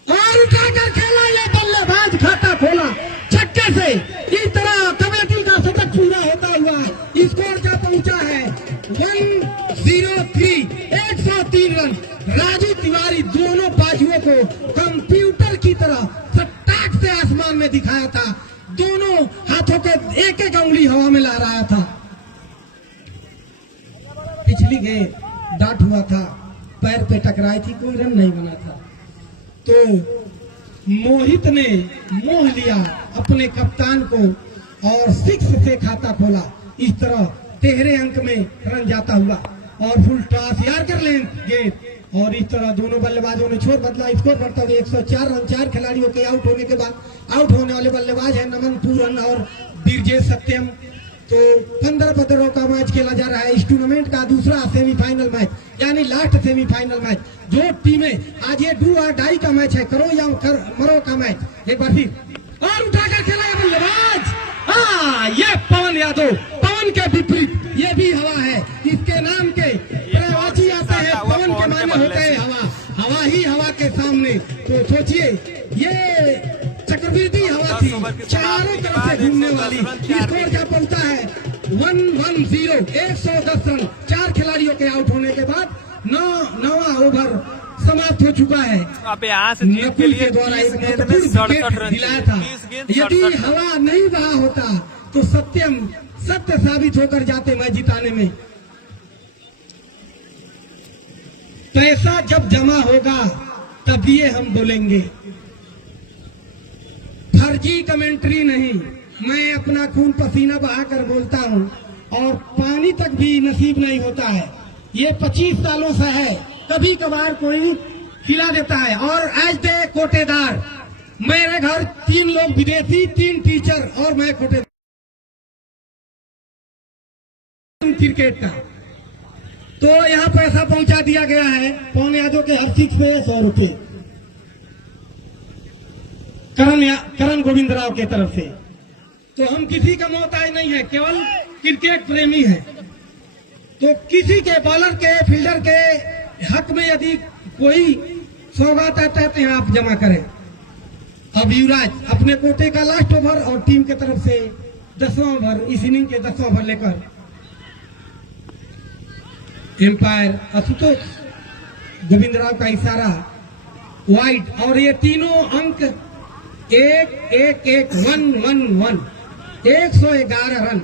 और उठाकर खेला, ये बल्लेबाज खाता खोला छक्के से। इस तरह कमेटी का शतक पूरा होता हुआ स्कोर क्या पहुंचा है 103, 103 रन। राजू तिवारी दोनों बाजुओं को कंप्यूटर की तरह सट्टाक से आसमान में दिखाया था। दोनों हाथों के एक एक उंगली हवा में ला रहा था। पिछली गेंद डाट हुआ था, पैर पे टकराई थी, कोई रन नहीं बना था। तो मोहित ने मोह लिया अपने कप्तान को और 6 से खाता खोला। इस तरह 13 अंक में रन जाता हुआ और फुल टॉस यार कर लें गेंद। और इस तरह दोनों बल्लेबाजों ने छोर बदला। स्कोर बढ़ता हुआ 104 रन। 4 खिलाड़ियों के आउट होने के बाद आउट होने वाले बल्लेबाज है नमन पूरन और बीरजेश सत्यम। तो 15 का मैच खेला जा रहा है। इस टूर्नामेंट का दूसरा सेमीफाइनल मैच, यानी लास्ट सेमीफाइनल मैच। जो टीमें आज ये डू और डाई का मैच है, करो या मरो का मैच। एक बार फिर और उठाकर खेला है बल्लेबाज। ये पवन यादव, पवन के विपरीत ये भी हवा है। इसके नाम के प्रवासी आते हैं, पवन के माने होते हैं हवा। हवा ही हवा के सामने। तो सोचिए ये चक्रवृद्धि हवा थी, चारों तरफ से घूमने वाली। स्कोर क्या पहुंचा है 110, 110 रन। 4 खिलाड़ियों के आउट होने के बाद 9वां ओवर समाप्त हो चुका है। अब यहाँ से जीत के लिए 30 गेंद में 67 रन दिलाया था। 30 गेंद यदि 67 हवा नहीं बहा होता तो सत्यम सत्य साबित होकर जाते मैच जिताने में। पैसा जब जमा होगा तब ये हम बोलेंगे, फर्जी कमेंट्री नहीं। मैं अपना खून पसीना बहाकर बोलता हूँ और पानी तक भी नसीब नहीं होता है। ये 25 सालों से है, कभी कभार कोई खिला देता है। और एज दे कोटेदार, मेरे घर 3 लोग विदेशी, 3 टीचर और मैं कोटेदार क्रिकेट का। तो यहाँ पैसा पहुंचा दिया गया है पवन यादव के हर 6 पे 100 रुपए करण गोविंद राव के तरफ से। तो हम किसी का मोहताज नहीं है, केवल क्रिकेट प्रेमी है। तो किसी के बॉलर के फील्डर के हक में यदि कोई सौगात आता है तो यहाँ आप जमा करें। अब युवराज अपने कोटे का लास्ट ओवर और टीम के तरफ से 10वां ओवर, इस इनिंग के 10वां ओवर लेकर एम्पायर आशुतोष गोविंदराव का इशारा वाइड। और ये तीनों अंक 1-1-1-1, 111 रन।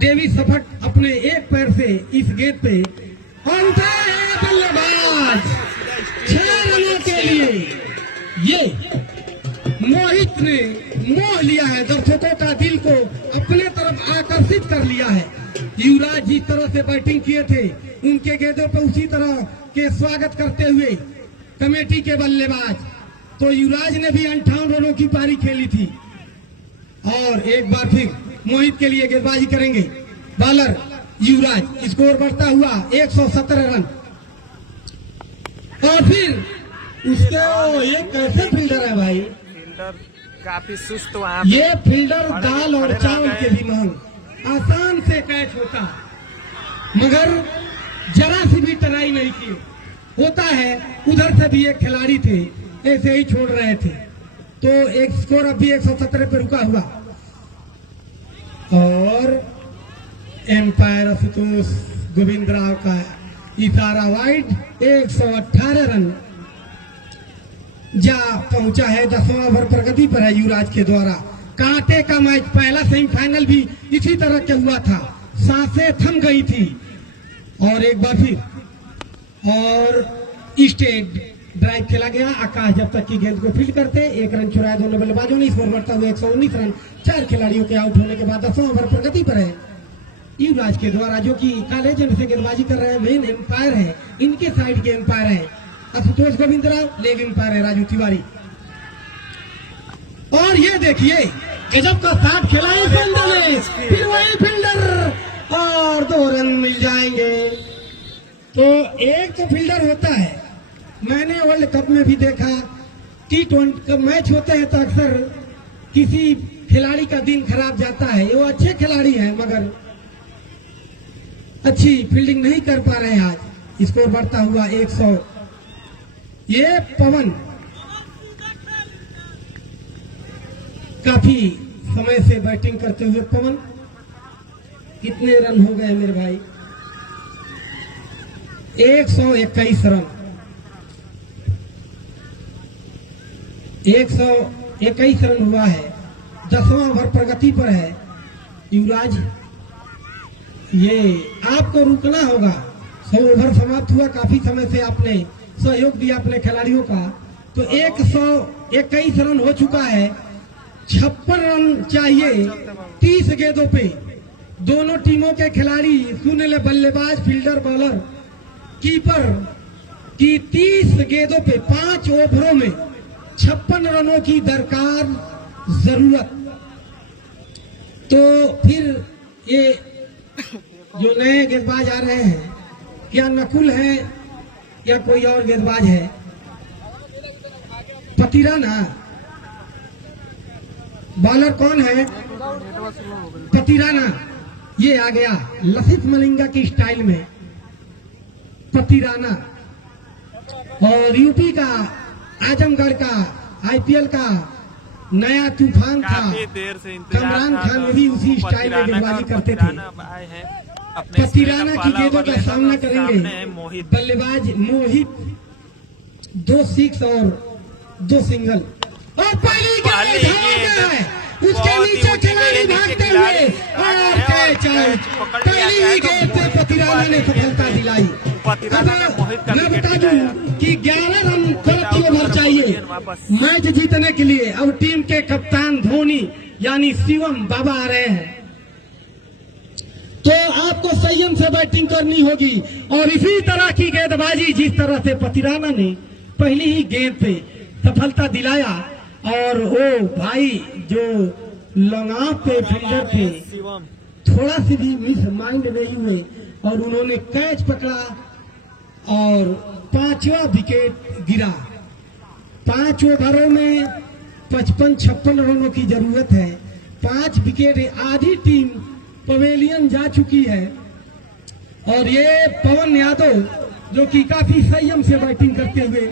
डेवी सफट अपने एक पैर से इस गेंद पे पहुंचा है बल्लेबाज 6 रनों के लिए। ये मोहित ने मोह लिया है, दर्शकों का दिल को अपने तरफ आकर्षित कर लिया है। युवराज जिस तरह से बैटिंग किए थे उनके गेंदों पर उसी तरह के स्वागत करते हुए कमेटी के बल्लेबाज। तो युवराज ने भी 58 रनों की पारी खेली थी। और एक बार फिर मोहित के लिए गेंदबाजी करेंगे बॉलर युवराज। स्कोर बढ़ता हुआ 117 रन। और फिर उसके ये कैसे फील्डर है भाई, फील्डर काफी सुस्त वहाँ ये फील्डर दाल और चावल के भी मांग, आसान से कैच होता मगर जरा सी भी टराई नहीं की। होता है उधर से भी एक खिलाड़ी थे ऐसे ही छोड़ रहे थे, तो एक स्कोर अभी 117 पे रुका हुआ। और एम्पायर आशुतोष गोविंद राव का इशारा वाइड, 118 रन जा पहुंचा है। 10वां ओवर प्रगति पर है युवराज के द्वारा। कांटे का मैच, पहला सेमीफाइनल भी इसी तरह के हुआ था, सांसें थम गई थी। और एक बार फिर और स्टेट ड्राइव खेला गया। आकाश जब तक की गेंद को फील्ड करते, 1 रन चुराया दोनों बल्लेबाजों ने। स्कोर बढ़ता हुआ 119 रन। 4 खिलाड़ियों के आउट होने के बाद 10वां ओवर प्रगति पर है युवराज के द्वारा, जो कि काले झंडे से गेंदबाजी कर रहे हैं। मेन एम्पायर है, इनके साइड के एम्पायर है आशुतोष गोविंद राव, लेग एम्पायर है राजू तिवारी। और ये देखिए गजब का शॉट खेला है फील्डर ने, फिर वही फील्डर और 2 रन मिल जाएंगे। तो एक तो फील्डर होता है, मैंने वर्ल्ड कप में भी देखा, T20 का मैच होते हैं तो अक्सर किसी खिलाड़ी का दिन खराब जाता है। वो अच्छे खिलाड़ी हैं मगर अच्छी फील्डिंग नहीं कर पा रहे हैं आज। स्कोर बढ़ता हुआ 100। ये पवन काफी समय से बैटिंग करते हुए, पवन कितने रन हो गए मेरे भाई, 121 रन। 121 रन हुआ है। 10वां ओवर प्रगति पर है युवराज। ये आपको रुकना होगा, 100 ओवर समाप्त हुआ। काफी समय से आपने सहयोग दिया अपने खिलाड़ियों का, तो 121 रन हो चुका है। 56 रन चाहिए 30 गेंदों पे। दोनों टीमों के खिलाड़ी, सुनील बल्लेबाज, फील्डर, बॉलर, कीपर की 30 गेंदों पे 5 ओवरों में 56 रनों की दरकार जरूरत। तो फिर ये जो नए गेंदबाज आ रहे हैं, क्या नकुल है या कोई और गेंदबाज है? पतिराना बॉलर कौन है? पतिराना, ये आ गया लसित मलिंगा की स्टाइल में पतिराना। और यूपी का, आजमगढ़ का, आईपीएल का नया तूफान था, काफी देर से इंतजार कमरान था। खान भी उसी स्टाइल में गेंदबाजी करते थे। आए हैं अपने पतिराना की गेंदों का सामना सामने करेंगे है मोहित। बल्लेबाज मोहित। 2 6 और 2 सिंगल। और पहली गेंद उसके नीचे खिलाड़ी भागते हुए और कैच आउट। पहली ही गेंद पे पतिराना ने सफलता दिलाई। पतिराना ने मोहित का मैं विकेट बता दूं गिराया। कि 11 रन प्रति ओवर चाहिए मैच जीतने के लिए। अब टीम के कप्तान धोनी यानी शिवम बाबा आ रहे हैं, तो आपको संयम से बैटिंग करनी होगी। और इसी तरह की गेंदबाजी जिस तरह से पतिराना ने पहली ही गेंद पे सफलता दिलाया। और वो भाई जो लॉन्ग पे फील्डर थे, शिवम थोड़ा सी भी मिस माइंड नहीं हुए और उन्होंने कैच पकड़ा और 5वां विकेट गिरा। 5 ओवरों में 55-56 रनों की जरूरत है। 5 विकेट, आधी टीम पवेलियन जा चुकी है। और ये पवन यादव जो कि काफी संयम से बैटिंग करते हुए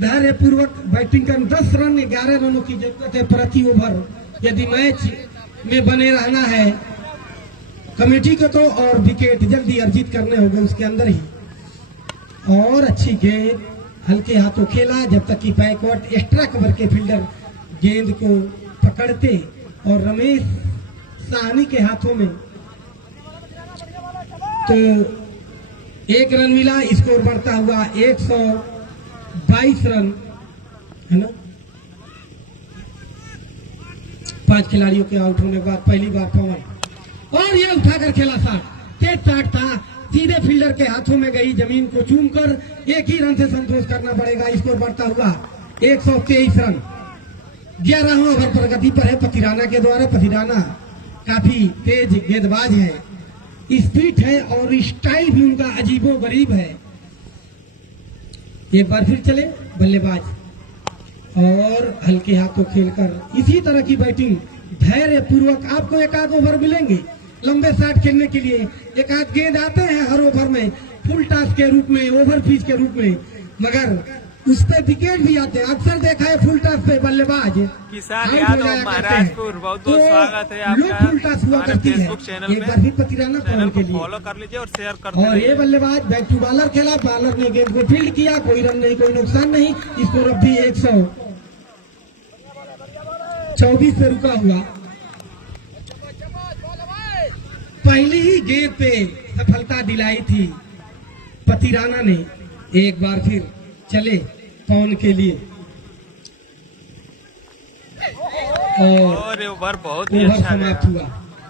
धैर्य पूर्वक बैटिंग कर 10 रन 11 रनों की जरूरत है प्रति ओवर यदि मैच में बने रहना है कमेटी को तो। और विकेट जल्दी अर्जित करने होंगे उसके अंदर ही। और अच्छी गेंद हल्के हाथों खेला जब तक कि बैकवर्ड एक्स्ट्रा कवर के फील्डर गेंद को पकड़ते और रमेश साहनी के हाथों में, तो 1 रन मिला। स्कोर बढ़ता हुआ 122 रन है ना। 5 खिलाड़ियों के आउट होने के बाद पहली बार पवन और ये उठाकर खेला शॉट, तेज शॉट था, सीधे फील्डर के हाथों में गई, जमीन को चूमकर 1 ही रन से संतोष करना पड़ेगा। स्कोर बढ़ता हुआ 123 रन। 11वां ओवर प्रगति पर है पतिराना के द्वारा। पतिराना काफी तेज गेंदबाज है स्पीड है और स्टाइल भी उनका अजीबो गरीब है। एक बार फिर चले बल्लेबाज और हल्के हाथों खेलकर इसी तरह की बैटिंग धैर्य पूर्वक। आपको एक आध ओवर मिलेंगे लंबे शॉट खेलने के लिए, एक आध गेंद आते हैं हर ओवर में फुल टॉस के रूप में, ओवर पिच के रूप में, मगर उस पे विकेट भी आते हैं। अक्सर देखा है फुल टॉस पे बल्लेबाज किसान आउट हो यादव जाया करते हैं। महाराजपुर, बहुत बहुत तो स्वागत है लोग आपका फुल टॉस हुआ हमारे करती है। फेसबुक चैनल एक पे। बार भी पतिराना चैनल पाने को के लिए। फॉलो कर लीजिए और शेयर करते और ये रहिए। बल्लेबाज बैक टू बॉलर खेला, बॉलर ने गेंद को फील्ड किया, कोई रन नहीं, कोई नुकसान नहीं। स्कोर अब भी 124 पे रुका हुआ। पहली ही गेंद पे सफलता दिलाई थी पतिराना ने। एक बार फिर चले पवन के लिए और ओवर बहुत ही ओवर अच्छा समाप्त गया। हुआ।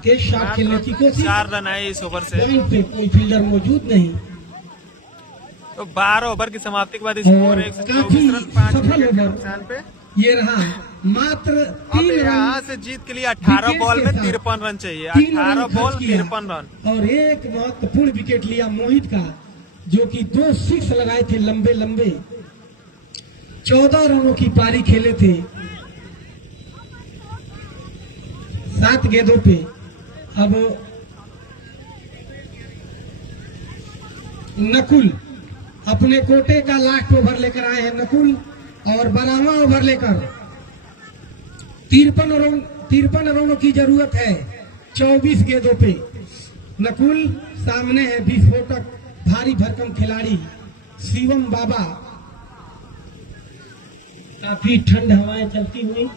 तेज शॉट खेलने की कोशिश, 4 रन आए इस ओवर से। पॉइंट पे कोई फील्डर मौजूद नहीं तो 12 ओवर की समाप्ति के बाद और स्कोर काफी 124 रन 5 सफल विकेट के ओवर नुकसान पे। ये रहा। मात्र अब 3 यहाँ रन से जीत के लिए 18 विकेट बॉल के में साथ 53 रन चाहिए। 3 रन 18 बॉल खर्च किया 53 रन। और एक महत्वपूर्ण विकेट लिया मोहित का, जो कि 2 सिक्स लगाए थे लंबे लंबे। 14 रनों की पारी खेले थे 7 गेंदों पे। अब नकुल अपने कोटे का लास्ट ओवर लेकर आए हैं। नकुल और 12वां ओवर लेकर 53 रनों की जरूरत है 24 गेंदों पे। नकुल सामने है विस्फोटक भारी भरकम खिलाड़ी शिवम बाबा। काफी ठंड हवाएं चलती हुई।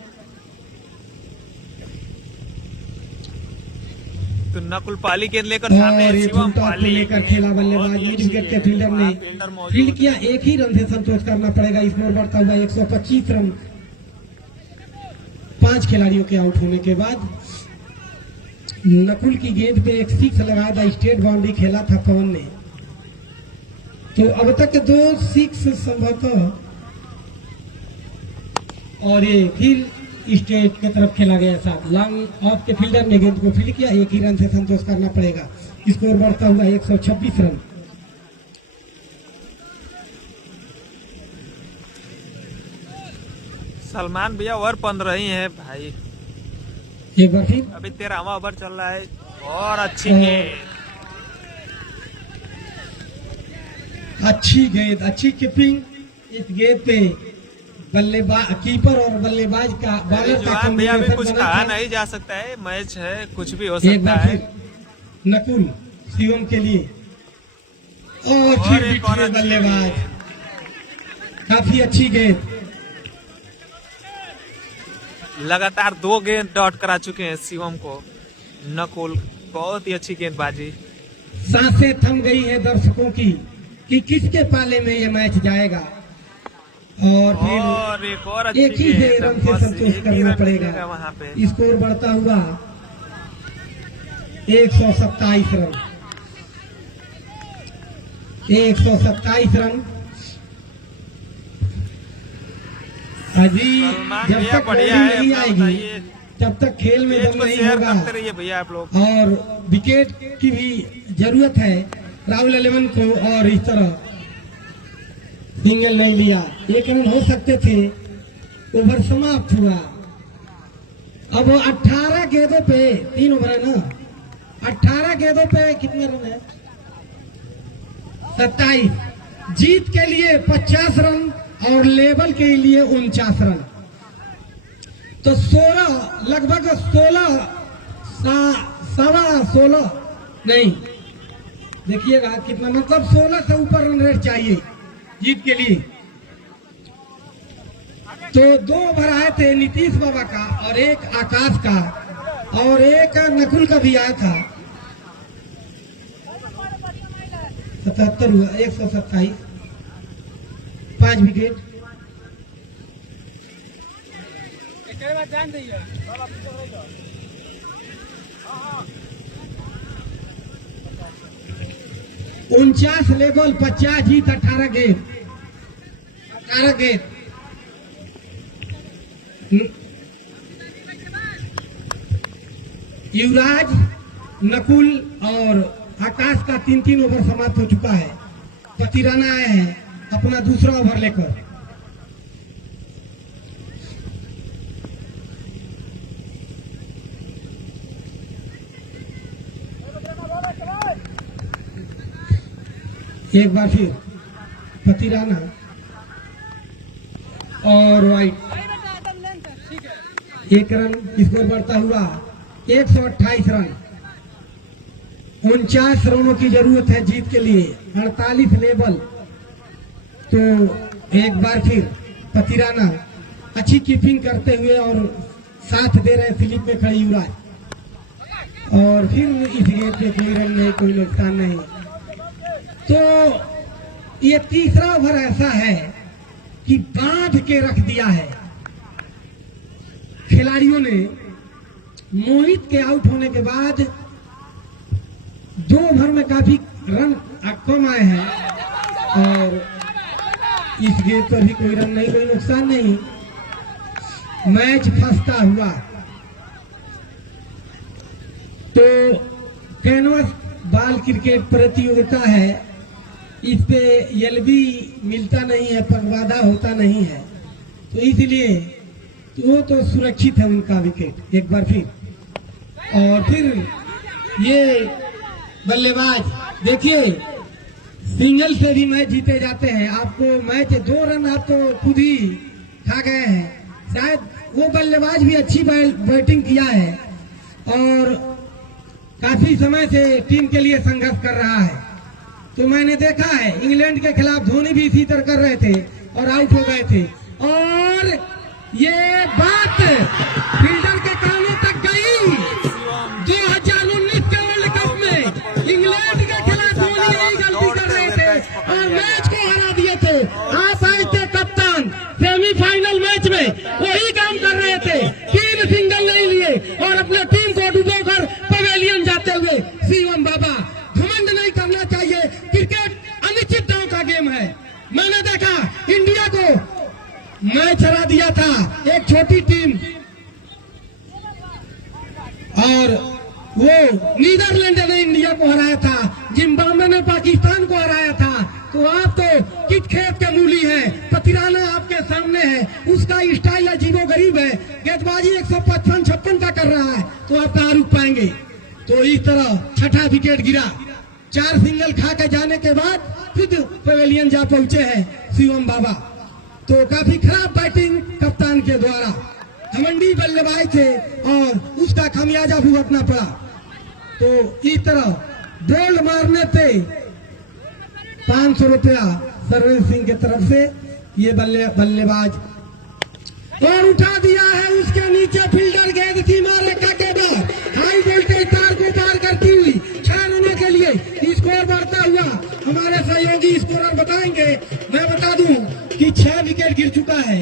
तो नकुल पाली गेंद लेकर सामने और ये शिवम फुल टॉस को पाली लेकर खेला बल्लेबाज। बहुत ही मिड अच्छी विकेट के गेंद। फील्डर ने फील्डर मौजूद। फील्ड किया, एक ही रन से संतोष करना पड़ेगा। स्कोर बढ़ता हुआ 125 रन 5 खिलाड़ियों के आउट होने के बाद। नकुल की गेंद पे एक सिक्स लगाया था, स्टेट बाउंड्री खेला था पवन ने। तो अब तक 2 सिक्स संभवतः, और ये फिर स्टेट की तरफ खेला गया था। लॉन्ग ऑफ के फील्डर ने गेंद को फील्ड किया, एक ही रन से संतोष करना पड़ेगा। स्कोर बढ़ता हुआ 126 रन। सलमान भैया ओवर 15 ही है भाई। एक बार फिर अभी 13वां ओवर चल रहा है और अच्छी और- गेंद। अच्छी गेंद, अच्छी कीपिंग। इस गेंद पे बल्लेबाज, कीपर और बल्लेबाज का, बॉलर का जवान भैया अभी कुछ कॉम्बिनेशन कहा बना था। नहीं जा सकता है, मैच है, कुछ भी हो एक सकता बार है। फिर नकुल शिवम के लिए और और फिर एक और बिठे अच्छी बल्लेबाज। गेंद। काफी अच्छी गेंद। लगातार 2 गेंद डॉट करा चुके हैं शिवम को नकुल। बहुत ही अच्छी गेंदबाजी। सांसें थम गई है दर्शकों की कि किसके पाले में ये मैच जाएगा। और फिर और एक और अच्छी एक ही गेंद। रन से बस संतोष एक ही करना रन पड़ेगा। मिलेगा वहाँ पे। स्कोर बढ़ता हुआ 127 रन। 127 रन। अभी सलमान जब भैया तक बढ़िया बॉलिंग है, नहीं अपना आएगी बताइए। तब तक खेल में पेज दम को नहीं शेयर होगा करते रहिए भैया आप लोग। और विकेट की भी जरूरत है राहुल अलेवन को। और इस तरह सिंगल नहीं लिया, 1 रन हो सकते थे। ओवर समाप्त हुआ। अब 18 गेंदों पे 3 ओवर है ना, 18 गेंदों पे कितने रन है? 27। जीत के लिए 50 रन और लेवल के लिए 49 रन। तो 16, लगभग 16 नहीं, देखिएगा कितना, मतलब 16 से ऊपर रन रेट चाहिए जीत के लिए। तो 2 ओवर आए थे नीतीश बाबा का और एक आकाश का और एक नकुल का भी आया था। 77 हुआ, 127, 5 विकेट। उनचास लेवल, 50 जीत, 18 गेंद। युवराज, नकुल और आकाश का 3-3 ओवर समाप्त हो चुका है। पतिराना आए हैं अपना दूसरा ओवर लेकर। एक बार फिर पतिराना और वाइट, 1 रन स्कोर बढ़ता हुआ 128 रन। 49 रनों की जरूरत है जीत के लिए, 48 लेवल। तो एक बार फिर पतिराना अच्छी कीपिंग करते हुए और साथ दे रहे स्लिप में खड़े युवराज, और फिर इस गेंद पे कोई रन नहीं, कोई नुकसान नहीं। तो ये तीसरा ओवर ऐसा है कि बांध के रख दिया है खिलाड़ियों ने। मोहित के आउट होने के बाद 2 ओवर में काफी रन कम आए हैं, और इस गेंद पर भी कोई रन नहीं, कोई नुकसान नहीं। मैच फंसता हुआ। तो कैनवस बाल क्रिकेट प्रतियोगिता है, इस पे एलबी मिलता नहीं है, पगवादा होता नहीं है, तो इसलिए वो तो सुरक्षित है उनका विकेट। एक बार फिर, और फिर ये बल्लेबाज देखिए, सिंगल से भी मैच जीते जाते हैं। आपको मैच 2 रन आप तो खुद ही खा गए हैं। शायद वो बल्लेबाज भी अच्छी बैटिंग किया है और काफी समय से टीम के लिए संघर्ष कर रहा है। तो मैंने देखा है इंग्लैंड के खिलाफ धोनी भी इसी तरह कर रहे थे और आउट हो गए थे, और ये बात फील्डर के कानों तक गई। 2019 के वर्ल्ड कप में इंग्लैंड के खिलाफ धोनी यही गलती कर रहे थे और मैच को हरा दिए थे। आप आज थे कप्तान, सेमीफाइनल मैच में वही काम कर रहे थे, 3 सिंगल नहीं लिए और अपने टीम को डुबोकर पवेलियन जाते हुए। शिवम बाबा, घमंड नहीं करना चाहिए, क्रिकेट अनिश्चितताओं का गेम है। मैंने देखा इंडिया को मैच हरा दिया था एक छोटी टीम, और वो नीदरलैंड ने इंडिया को हराया था, जिम्बाब्वे ने पाकिस्तान को हराया था। तो आप तो किट खेत के मूली हैं। पतिराना आपके सामने है, उसका स्टाइल अजीबो गरीब है, गेंदबाजी 155-56 का कर रहा है, तो आप कहाँ रुक पाएंगे। तो इस तरह छठा विकेट गिरा। 4 सिंगल खा के जाने के बाद खुद पवेलियन जा पहुंचे हैं शिवम बाबा। तो काफी खराब बैटिंग कप्तान के द्वारा, घमंडी बल्लेबाज थे और उसका खामियाजा भुगतना पड़ा। तो इस तरह बोल्ड मारने पे 500 रुपया सरवीर सिंह की तरफ से ये बल्लेबाज, और उठा दिया है उसके नीचे फील्डर, गेंद सीमा रेखा के बाद हाई वोल्टेज तार को पार करती हुई 6 रनों के लिए स्कोर बढ़ता हुआ। हमारे सहयोगी स्कोरर बताएंगे। मैं बता दूं कि 6 विकेट गिर चुका है,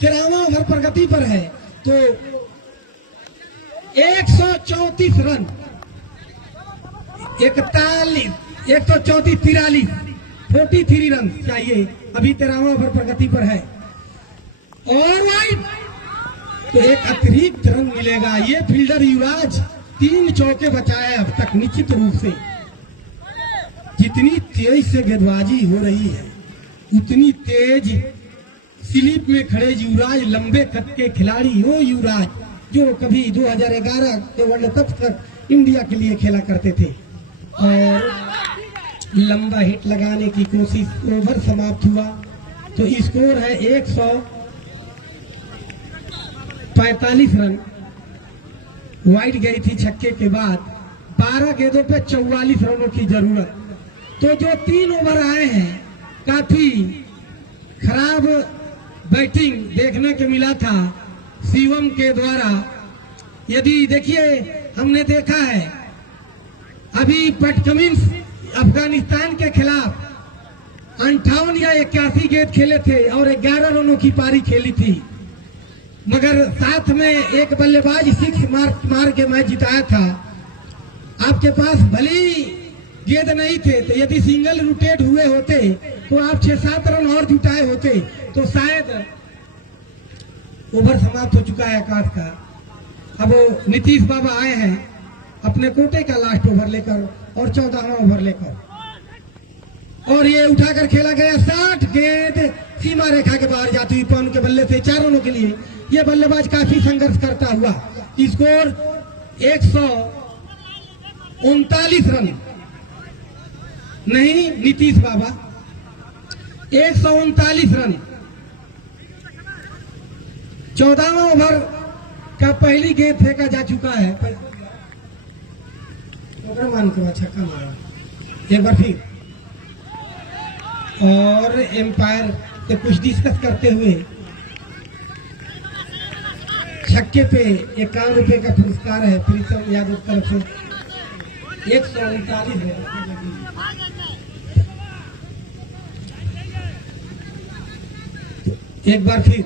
13वां ओवर प्रगति पर है। तो 134 रन, 43 रन चाहिए, अभी 13वां ओवर प्रगति पर है। और वाइड, तो एक अतिरिक्त रन मिलेगा। ये फील्डर युवराज 3 चौके बचाए अब तक। निश्चित रूप से जितनी तेज से गेंदबाजी हो रही है, उतनी तेज स्लिप में खड़े युवराज, लंबे कद के खिलाड़ी हो युवराज, जो कभी 2011 के वर्ल्ड कप तक इंडिया के लिए खेला करते थे, और लंबा हिट लगाने की कोशिश। ओवर समाप्त हुआ तो स्कोर है 145 रन। वाइड गई थी छक्के के बाद, 12 गेंदों पे 44 रनों की जरूरत। तो जो 3 ओवर आए हैं, काफी खराब बैटिंग देखने को मिला था शिवम के द्वारा। यदि देखिए, हमने देखा है अभी पैट कमिंस अफगानिस्तान के खिलाफ 58 या 81 गेंद खेले थे और 11 रनों की पारी खेली थी, मगर साथ में एक बल्लेबाज 6 मार के मैच जिताया था। आपके पास भले ही गेंद नहीं थे, तो यदि सिंगल रोटेट हुए होते तो आप 6-7 रन और जुटाए होते, तो शायद। ओवर समाप्त हो चुका है आकाश का। अब नीतीश बाबा आए हैं अपने कोटे का लास्ट ओवर लेकर। और 14वां ओवर लेकर, और ये उठाकर खेला गया 60, गेंद सीमा रेखा के बाहर जाती हुई पवन के बल्ले से 4 रनों के लिए। ये बल्लेबाज काफी संघर्ष करता हुआ, स्कोर 139 रन, नहीं नीतीश बाबा, 139 रन। 14वां ओवर का पहली गेंद फेंका जा चुका है, मान के बाद छक्का मारा एक बार फिर, और एम्पायर से कुछ डिस्कस करते हुए छक्के पे 51 रुपए का पुरस्कार है प्रीतम यादव की तरफ से। 139 है। एक बार फिर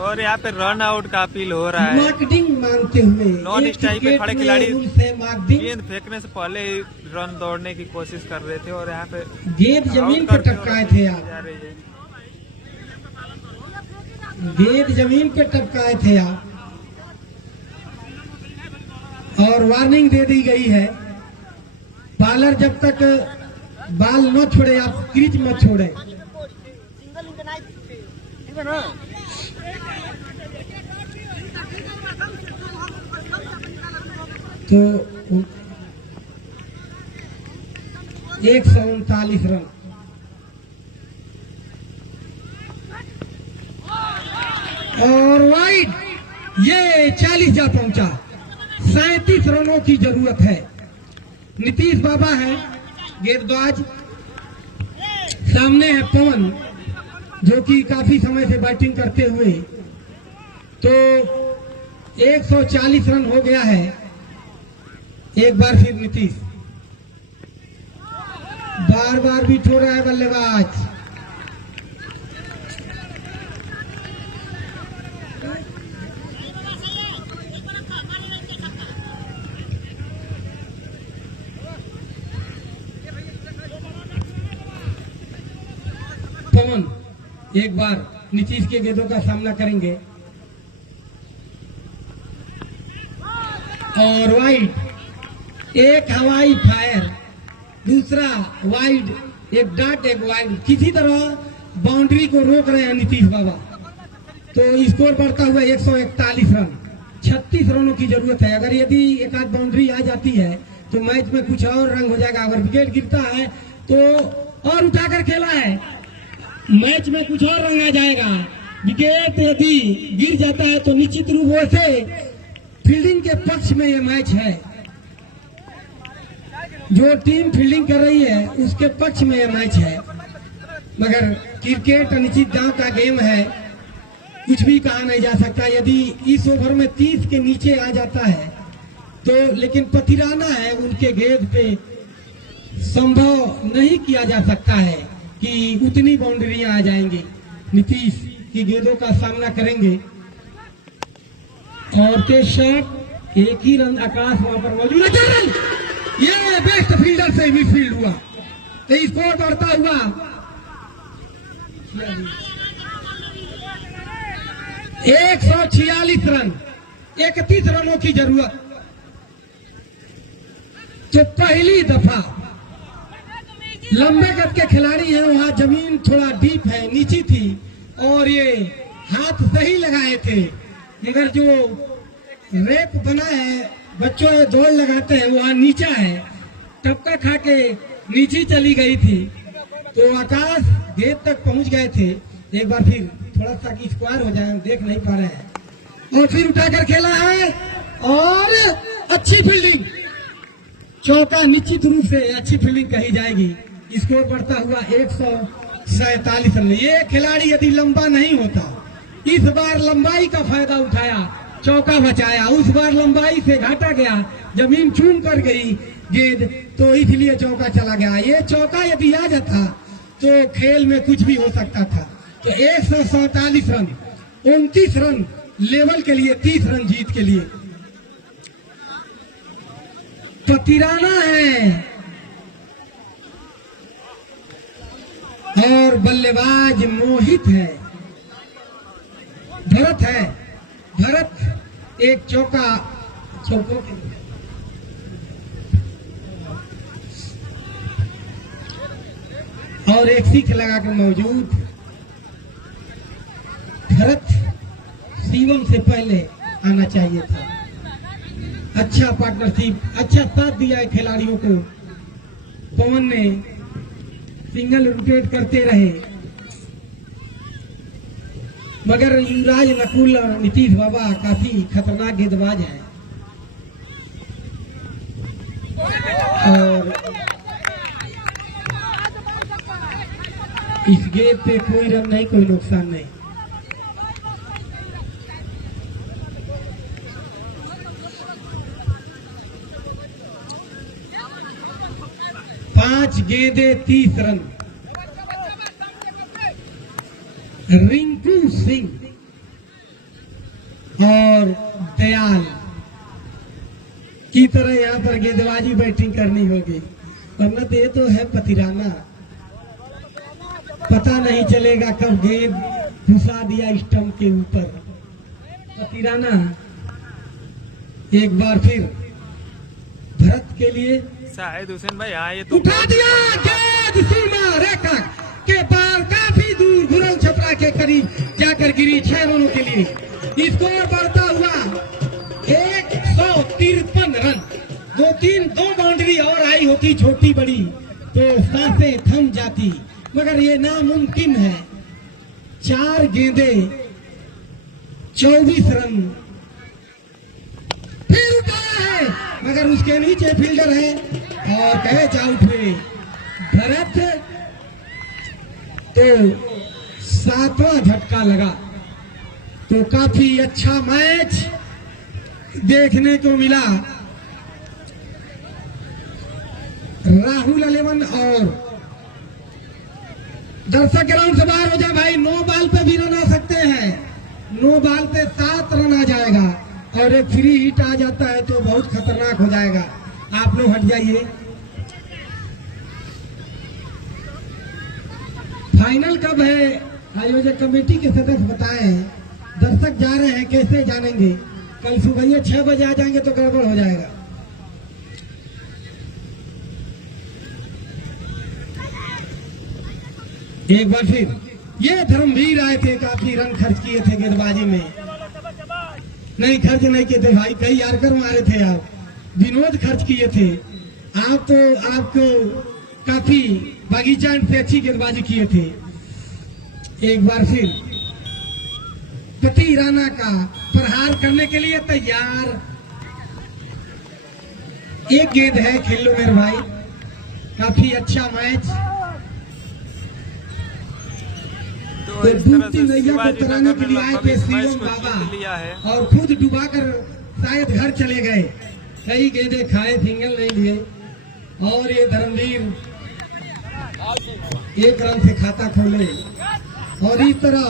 और यहाँ पे रन आउट का अपील हो रहा है। मार्केटिंग मांगते हुए नॉन स्ट्राइक पे खड़े खिलाड़ी मार्केटिंग गेंद फेंकने से पहले ही रन दौड़ने की कोशिश कर रहे थे, और यहाँ पे गेंद जमीन पर टपकाए थे आप, जा रही है। गेंद जमीन पे टपकाए थे आप, और वार्निंग दे दी गई है। बॉलर जब तक बाल न छोड़े आप क्रीज मत छोड़े। तो 139 रन, और वाइड, ये 40 जा पहुंचा। 37 रनों की जरूरत है। नीतीश बाबा है गेंदबाज, सामने है पवन जो कि काफी समय से बैटिंग करते हुए। तो 140 रन हो गया है। एक बार फिर नीतीश, बार बार बीट हो रहा है बल्लेबाज। पवन एक बार नीतीश के गेंदों का सामना करेंगे, और वाइड, एक हवाई फायर, दूसरा वाइड, एक डॉट एक वाइड। किसी तरह बाउंड्री को रोक रहे हैं नीतीश बाबा। तो स्कोर बढ़ता हुआ 141 रन। 36 रनों की जरूरत है। अगर यदि एक आध बाउंड्री आ जाती है तो मैच में कुछ और रंग हो जाएगा। अगर विकेट गिरता है तो और उठाकर खेला है, मैच में कुछ और रंग आ जाएगा। विकेट यदि गिर जाता है तो निश्चित रूप से फील्डिंग के पक्ष में ये मैच है। जो टीम फील्डिंग कर रही है उसके पक्ष में यह मैच है। मगर क्रिकेट अनिश्चित दांव का गेम है, कुछ भी कहा नहीं जा सकता। यदि इस ओवर में 30 के नीचे आ जाता है तो, लेकिन पतिराना है, उनके गेंद पे संभव नहीं किया जा सकता है कि उतनी बाउंड्रियां आ जाएंगी। नीतीश की गेंदों का सामना करेंगे, और तेज शॉट, एक ही रन आकाश वहां पर मौजूद है। ये बेस्ट फील्डर से भी फील्ड हुआ, तो स्कोर बढ़ता हुआ 146 रन। 31 रनों की जरूरत। तो पहली दफा लंबे कद के खिलाड़ी हैं, वहां जमीन थोड़ा डीप है, नीची थी, और ये हाथ सही लगाए थे। मगर जो रेप बना है, बच्चों दौड़ लगाते हैं, वहां नीचा है, टपका खा के नीचे चली गई थी। तो आकाश गेंद तक पहुंच गए थे। एक बार फिर थोड़ा सा कि स्क्वायर हो जाए, देख नहीं पा रहे हैं। और फिर उठाकर खेला है, और अच्छी फील्डिंग, चौका। निश्चित रूप से अच्छी फील्डिंग कही जाएगी। स्कोर बढ़ता हुआ 147 रन। ये खिलाड़ी यदि लंबा नहीं होता, इस बार लंबाई का फायदा उठाया, चौका बचाया। उस बार लंबाई से घाटा गया, जमीन चूम कर गई गेंद, तो इसलिए चौका चला गया। ये चौका यदि आ जाता तो खेल में कुछ भी हो सकता था। तो 147 रन, 29 रन लेवल के लिए, 30 रन जीत के लिए। पतिराना है, और बल्लेबाज मोहित है, भरत है। भरत एक चौकों के और एक सीख लगाकर मौजूद। भरत शिवम से पहले आना चाहिए था। अच्छा पार्टनरशिप, अच्छा साथ दिया है खिलाड़ियों को। पवन ने सिंगल रोटेट करते रहे, मगर युवराज नकुल नीतीश बाबा काफी खतरनाक गेंदबाज है और इस गेंद पे कोई रन नहीं, कोई नुकसान नहीं। पांच गेंदे 30 रन। रिंकू सिंह और दयाल की तरह यहाँ पर गेंदबाजी बैटिंग करनी होगी, वरना तो ये तो है पतिराना, पता नहीं चलेगा कब गेंद घुसा दिया स्टंप के ऊपर। पतिराना एक बार फिर भरत के लिए शाहिद हुसैन भाई हाँ ये तो उठा दिया गेंद सीमा रेखा के पार काफी दूर गुरु छपरा के करीब जाकर गिरी। 6 रनों के लिए स्कोर बढ़ता हुआ 153 रन। दो बाउंड्री और आई होती छोटी बड़ी तो सांसें थम जाती, मगर ये नामुमकिन है। 4 गेंदे 24 रन। फिर उठाया है मगर उसके नीचे फील्डर है और कैच आउट हुए। भरत तो 7वां झटका लगा, तो काफी अच्छा मैच देखने को मिला। राहुल 11 और दर्शक ग्राउंड से बाहर हो जाए भाई। 9 बॉल पे भी रन आ सकते हैं, 9 बॉल पे 7 रन आ जाएगा और एक फ्री हिट आ जाता है तो बहुत खतरनाक हो जाएगा। आप लोग हट जाइए। फाइनल कब है आयोजक कमेटी के सदस्य बताएं। दर्शक जा रहे हैं, कैसे जानेंगे? कल सुबह 6 बजे आ जाएंगे तो गड़बड़ हो जाएगा। एक बार फिर ये धर्मवीर आए थे, काफी रन खर्च किए थे गेंदबाजी में। नहीं खर्च नहीं किए थे भाई, कई यार्कर मारे थे आप, विनोद खर्च किए थे आप, तो आपको काफी बागीचा से अच्छी गेंदबाजी किए थे। एक बार फिर पति राणा का प्रहार करने के लिए तैयार। एक गेंद है, खेल लो मेरे भाई। काफी अच्छा मैच। तो इस तरह से नैया को तराने के लिए आए थे शिवम बाबा और खुद डुबाकर शायद घर चले गए। कई गेंदे खाए, सिंगल नहीं लिए। और ये धर्मवीर 1 रन से खाता खोले। और इस तरह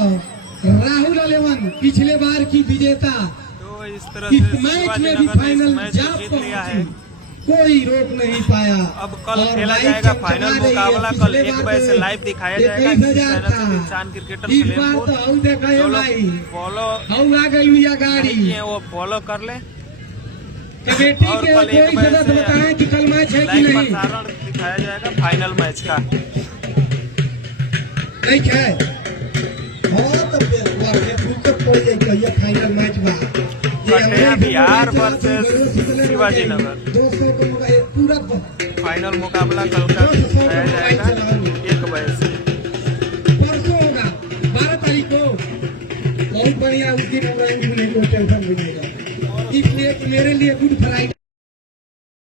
राहुल 11 पिछले बार की विजेता तो इस तरह इस से मैच में शिवाजी भी नगर ने फाइनल इस मैच जा को जीत लिया है। पहुंची, कोई रोक नहीं पाया। अब कल और खेला लाइव जाएगा चमचमा फाइनल रही है। मुकाबला, कल पिछले 1 बार बजे से तो लाइव दिखाया 21,000 जाएगा। था। इंसान क्रिकेटर इस बार तो सलेमपुर हऊ देखा जो लोग भाई, फॉलो हऊ आ गई हुई गाड़ी। किए वो फॉलो कर ले। कमेटी और के कल कोई 1 बजे सदस्य बताएं कि कल मैच है कि लाइव नहीं। प्रसारण दिखाया जाएगा फाइनल मैच का। नहीं है और तो फेसबुक पर पड़ जाए ये फाइनल मैच बा। कटया बिहार वर्सेस शिवाजी नगर 200 को पूरा फाइनल मुकाबला कल का दिखाया जाएगा 1 बजे से। परसों होगा 12 तारीख को। बहुत बढ़िया, उस दिन हम रहेंगे, को टेंशन भी नहीं होगा। इसलिए मेरे लिए गुड फ्राइडे।